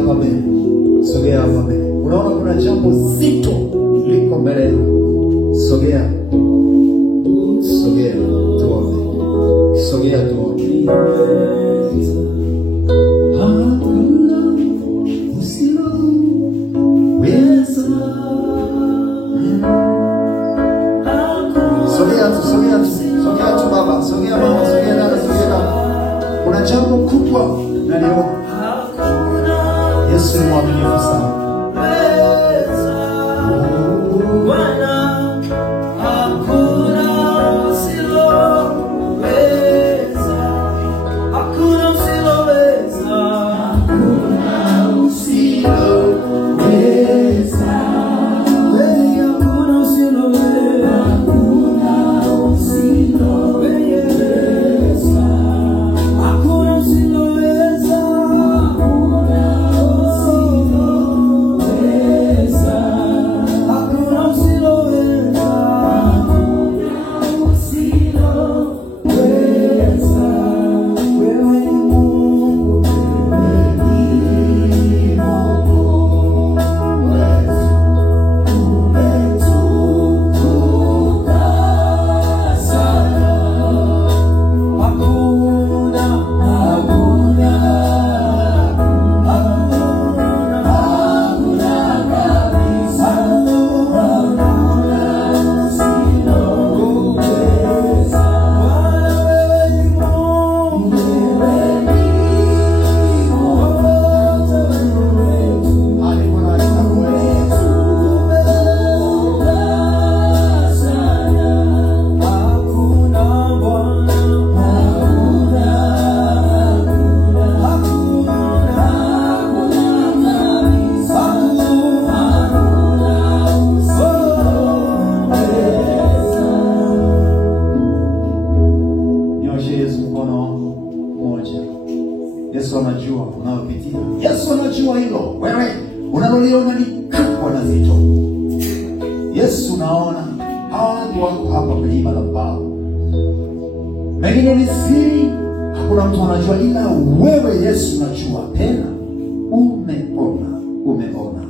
hapa mbele. Sogea hapa mbele. Unaona kuna jambo zito liko mbele yako. Sogea. Sogea tuombe. Sogea tuombe. Sogea tu baba, sogea mama, sogea dada, sogea dada. Kuna jambo kubwa na leo. Yesu ni mwaminifu sana. Yesu anajua unayopitia. Yesu anajua hilo. Wewe unaloliona ni kubwa na zito. Yesu naona watu wako hapa kwenye madhabahu. Mengine ni siri, hakuna mtu anajua ila wewe Yesu unajua. Tena umeona.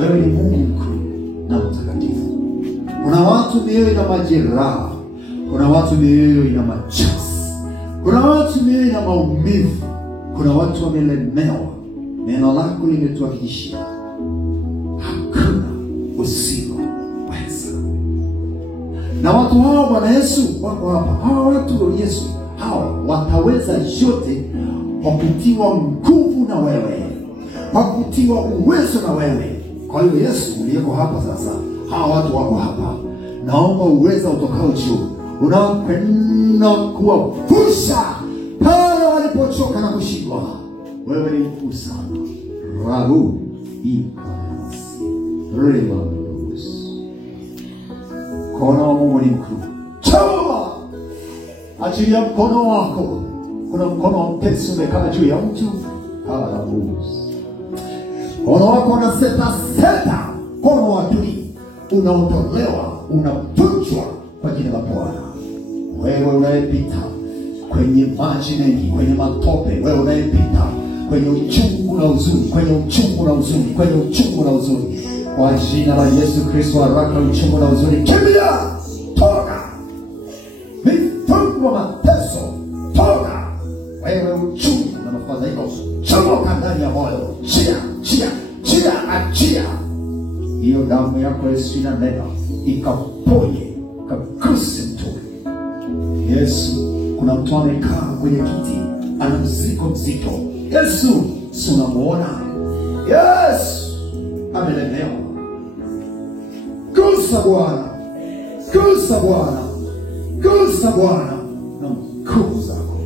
Wewe ni Mungu mkuu na mtakatifu. Kuna watu mioyo ina majeraha. Kuna watu mioyo ina machozi. Kuna watu mioyo ina maumivu. Kuna watu wamelemewa. Neno lako limetuhakikishia hakuna usiloweza. Na watu hao Bwana Yesu wako hapa. Hawa watu Yesu hawa wataweza yote kwa kutiwa nguvu na wewe, kwa kutiwa uwezo na wewe. Kwa hiyo Yesu uliyeko hapa sasa, hawa watu wako hapa, naomba uweza utokao juu unaokwenda kuwavusha pale walipochoka na kushindwa. Wewe ni mkuu sana. Rabu ikanasi revanus. Mkono wa Mungu ni mkuu. Choma! Achilia mkono wako. Kuna mkono wa mpesi umekaa juu ya mtu. Harabus. Mkono wako unaseta. Mkono wa adui unaondolewa, unavunjwa kwa jina la Bwana. Wewe unayepita kwenye maji mengi, kwenye matope, wewe unayepita kwenye uchungu na huzuni, kwa jina la Yesu Kristo, haraka uchungu na huzuni kimbia, toka. Mifungo mateso, toka. Wewe uchungu na mafadhaiko, chomoka ndani ya moyo. Achia. Hiyo damu yako Yesu inanena, ikaponye, ikaguse mtu. Yesu, kuna mtu amekaa kwenye kiti, ana mzigo mzito. Yesu, si unamuona? Yesu, amelemewa. Gusa Bwana na nguvu zako.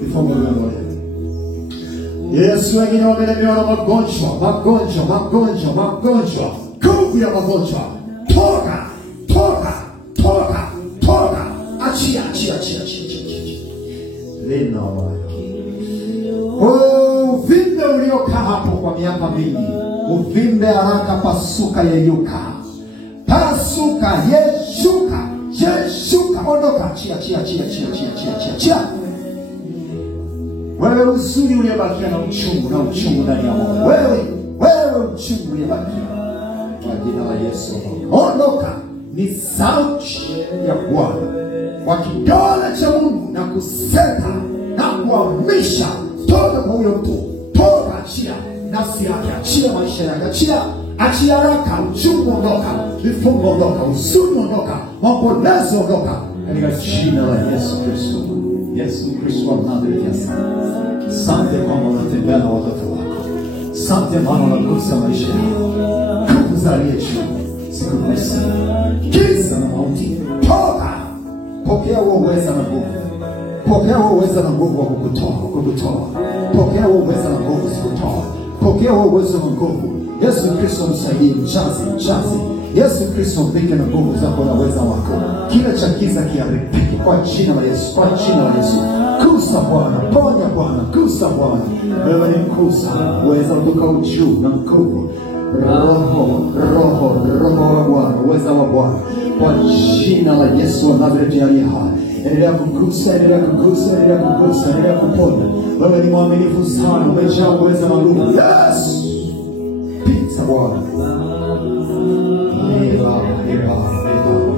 Vifungo viondolewe. Yesu, wengine wamelemewa na magonjwa. Nguvu ya magonjwa. Toka. Achia. Lena waya. Uvimbe uliokaa hapo kwa miaka mingi. Uvimbe haraka pasuka, yeyuka. Yeshuka. Ondoka. Chia. Wewe huzuni uliyebakia na uchungu ndani ya moyo. Wewe uchungu uliyebakia. Kwa jina la Yesu. Ondoka. Ni sauti ya Bwana kwa kidole cha Mungu na kuseta na kuhamisha toka kwa huyo mtu. Toka, achia nafsi yake, achia maisha yake, achia haraka. Uchungu ondoka, vifungo ondoka, huzuni ondoka, maombolezo ondoka katika jina la Yesu Kristo. Yesu Kristo wa Nazareti. Asante kwamba unatembea na watoto wako. Asante maana unagusa maisha yao. Nguvu za aliye juu zikugusa. Giza na mauti toka. Pokea uweza na nguvu. Pokea uweza na nguvu wa kukutoa. Pokea uweza na nguvu zikutoa. Pokea uweza na nguvu. Yesu Kristo msaidie, mchazi. Yesu Kristo mpike na nguvu zako na uweza wako. Kila cha giza kiharibike kwa jina la Yesu, kwa jina la Yesu. Kusa Bwana, ponya Bwana, kusa Bwana. Wewe ni kusa, uweza kutoka juu na nguvu. Roho wa Bwana, uweza wa Bwana. Kwa jina la Yesu wa Nazareti aliye hai. Endelea kugusa, endelea kuponya. Wewe ni mwaminifu sana, umejaa uweza na nguvu. Yes! Pita Bwana.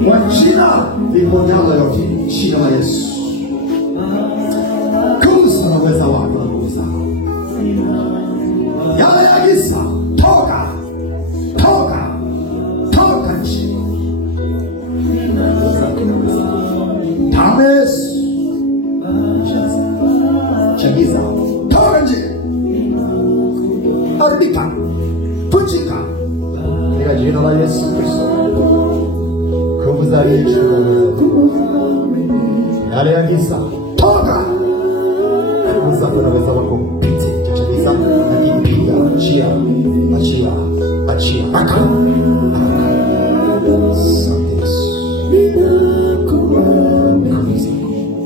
Kwa jina liponyalo yote, jina la Yesu. Kusa na uweza wako na nguvu zako. Yale ya giza, toka nchi. Tames chagiza, toka nchi. Haribika, vunjika katika jina la Yesu Kristo. Nguvu za aliye juu, yale ya giza, toka. Nguvu zako na uweza wako mpite chagiza na kipiga, achia.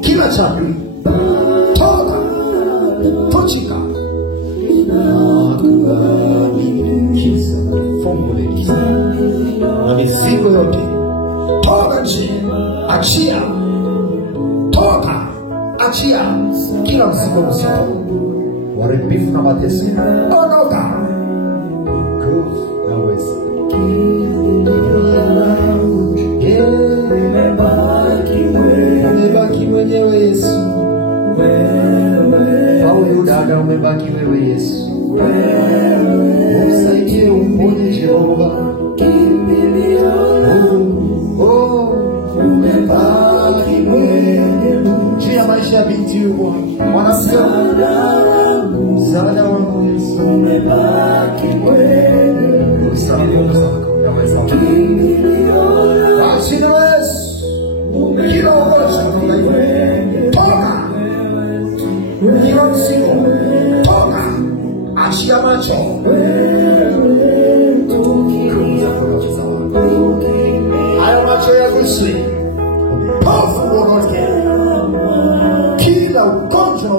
Kila chapi toka, tochika. Kisa, fungu le kisa na mizigo yote toka nje, achia. Toka, achia kila mzigo mzito, uharibifu na mateso. Ondoka. Nguvu na uweza. Umebaki mwenyewe Yesu. Paulo udaga, umebaki wewe Yesu. Usaidie, uponye Jehova. Umebaki wewe. Jia maisha ya binti yuko wanasema msaada wangu Yesu. Umebaki wewe. Usaidie zako na weza wako. Achina Yesu. Kila ugonjwa toka. Kila mzigo toka. Achia macho. Hayo macho ya kusi. Pofu uondoke. Kila ugonjwa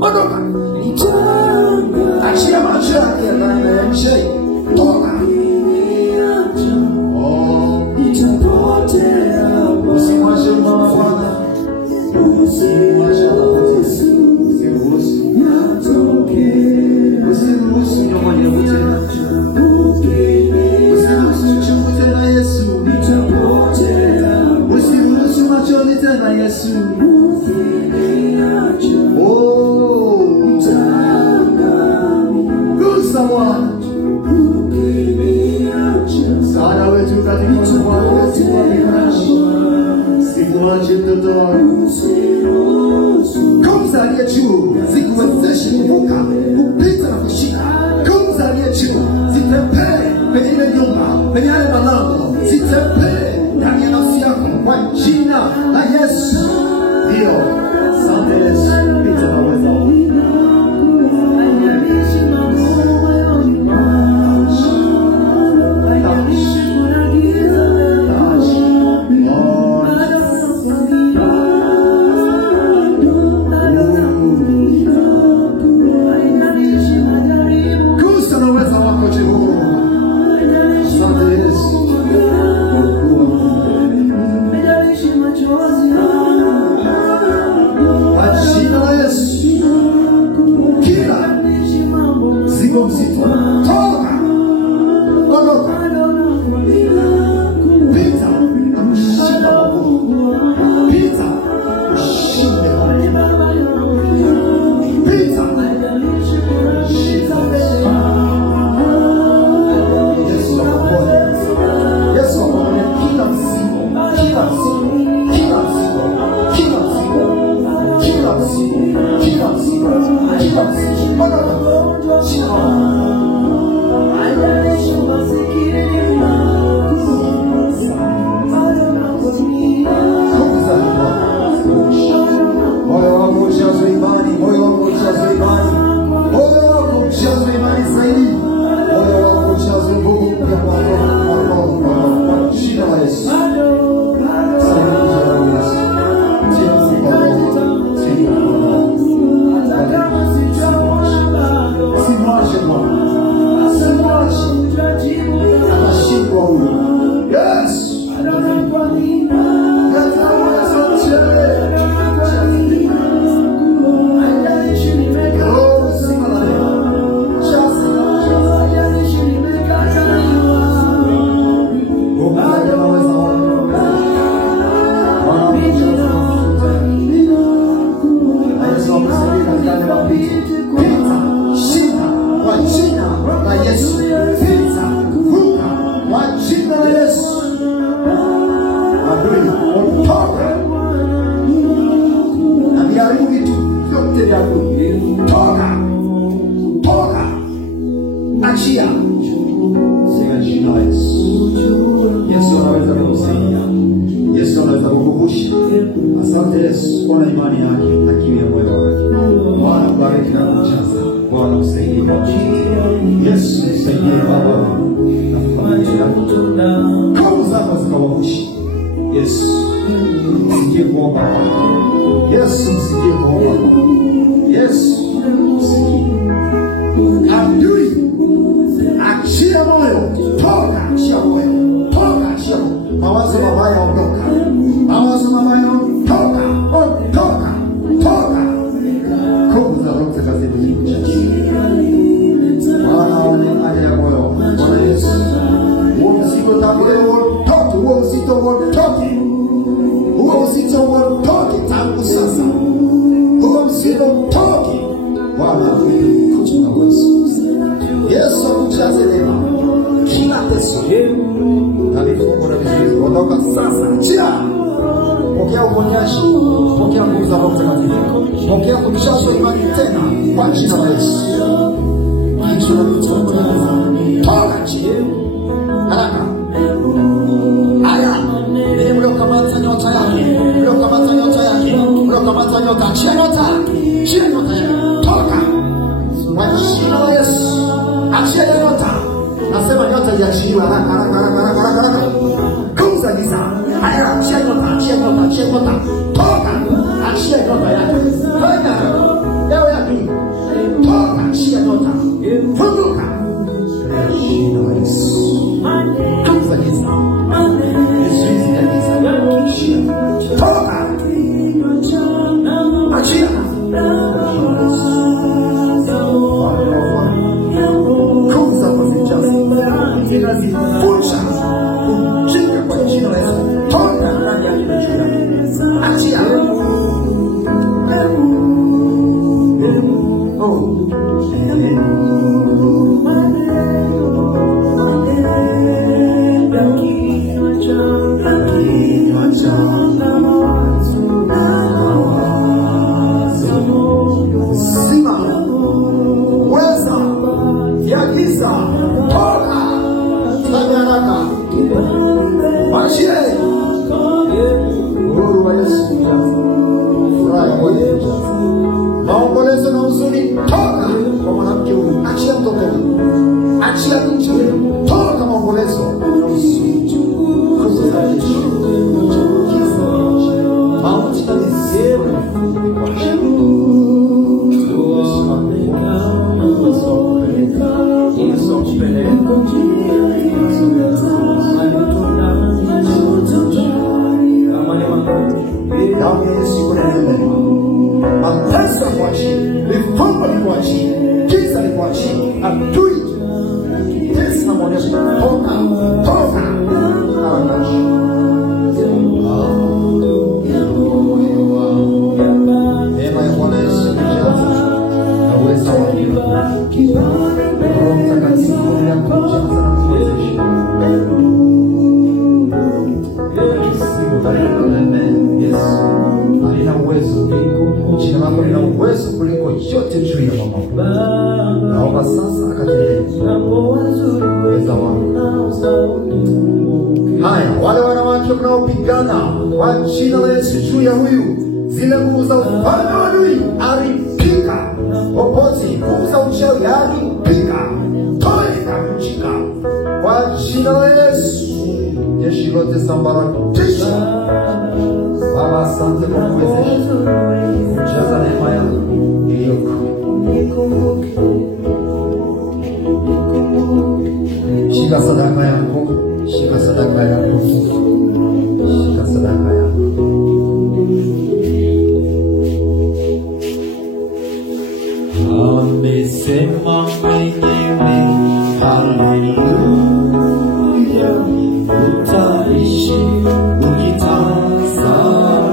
ondoka. Achia macho yake na mshei. Toka. Usimwache mama Bwana. Usimwache usiruhusu nyuma nyeupe. Usiruhusu chungu tena Yesu. Usiruhusu machoni tena Yesu. Gusa Bwana. Sana wetu katika Bwana Yesu wa Sikuache mtoto wangu. Nguvu za aliye juu zikuwezeshe kuvuka, kupita na kushika. Nguvu za aliye juu zitembee kwenye ile nyumba, kwenye yale malango, zitembee ndani ya nafsi yako kwa jina la Yesu. Ndio, asante Yesu. Pita na uweza wako. Asante Yesu. Yesu, ona imani yake na kiu ya moyo wake. Bwana bariki na kujaza. Bwana usaidie kwa jina. Yesu usaidie Baba. Kama zako zikawakushi. Yesu usikie kuomba. Yesu usikie kuomba. Yesu usikie. Adui achia moyo, toka achia moyo, toka achia mawazo mabaya, ondoka mawazo mabaya, toka toka toka. Kuza roho takatifu Bwana one hali ya moyo. Bwana Yesu, huo mzigo tangu leo utoke, huo uzito utoke, huo uzito utoke tangu sasa, huo mzigo utoke. Bwana kuchukua Yesu, Yesu akujaze neema, kila peso na vifungo na vizuizi ondoka sasa. Achia, pokea uponyaji, pokea nguvu za Roho Mtakatifu, pokea kujazwa imani tena kwa jina la Yesu. Toka chini haraka. Aya, ni mliokamata nyota yake, mliokamata nyota yake, mliokamata nyota, achia nyota, achia nyota yake, toka kwa jina la Yesu. Achia nyota, nasema nyota iachiliwe haraka haraka haraka haraka haraka. Kuza giza. Aya, achia nyota, achia nyota, achia nyota, toka, achia nyota yake. Fanya leo ya pili, toka, achia nyota, funguka. Jina la Yesu. Kuza giza. Yesu ya giza. Toka. Achia. Kuza kuzijaza. Fucha. Kuchinga kwa jina la Yesu. Toka ndani ya jina. Achia. Maombolezo na huzuni, toka kwa mwanamke huyu. Achia mtoto huyu, achia mtu huyu, toka maombolezo na huzuni. Mauti na mizimu kwa Matesa kwa chini, vifungo ni kwa chini, giza ni kwa chini, adui Yesu na mwonyesha, toka, toka, harakashi. Neema ya Bwana Yesu kujaza na uwezo wa Roho Mtakatifu ya kujaza na kuwezesha. Yesu alina uwezo kuliko, jina lako lina uwezo kuliko yote juu ya mambo. Naomba sasa akatende uweza wako. Haya, wale wanawake mnaopigana kwa jina la Yesu juu ya huyu, zile nguvu za ufalme wa adui aripika. Popote nguvu za uchawi aripika, toika kuchika kwa jina la Yesu. Jeshi lote sambaratisha. Baba, asante kwa kuwezesha kujaza neema yako iliyoko. Shika sadaka yako, shika sadaka yako, shika sadaka yako. Amesema mwenyewe, haleluya, utaishi ukitazama.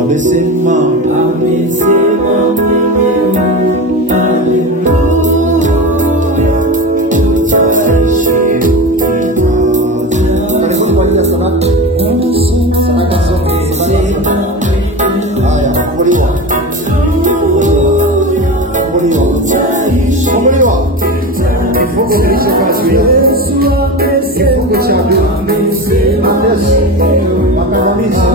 Amesema mwenyewe, haleluya, utaishi ukitazama. Karibuni kwa ajili ya sadaka. Sadaka zote sadaka. Haya, funguliwa. Funguliwa. Kifungo kilichokazuia. Kifungo cha mateso, makandamizo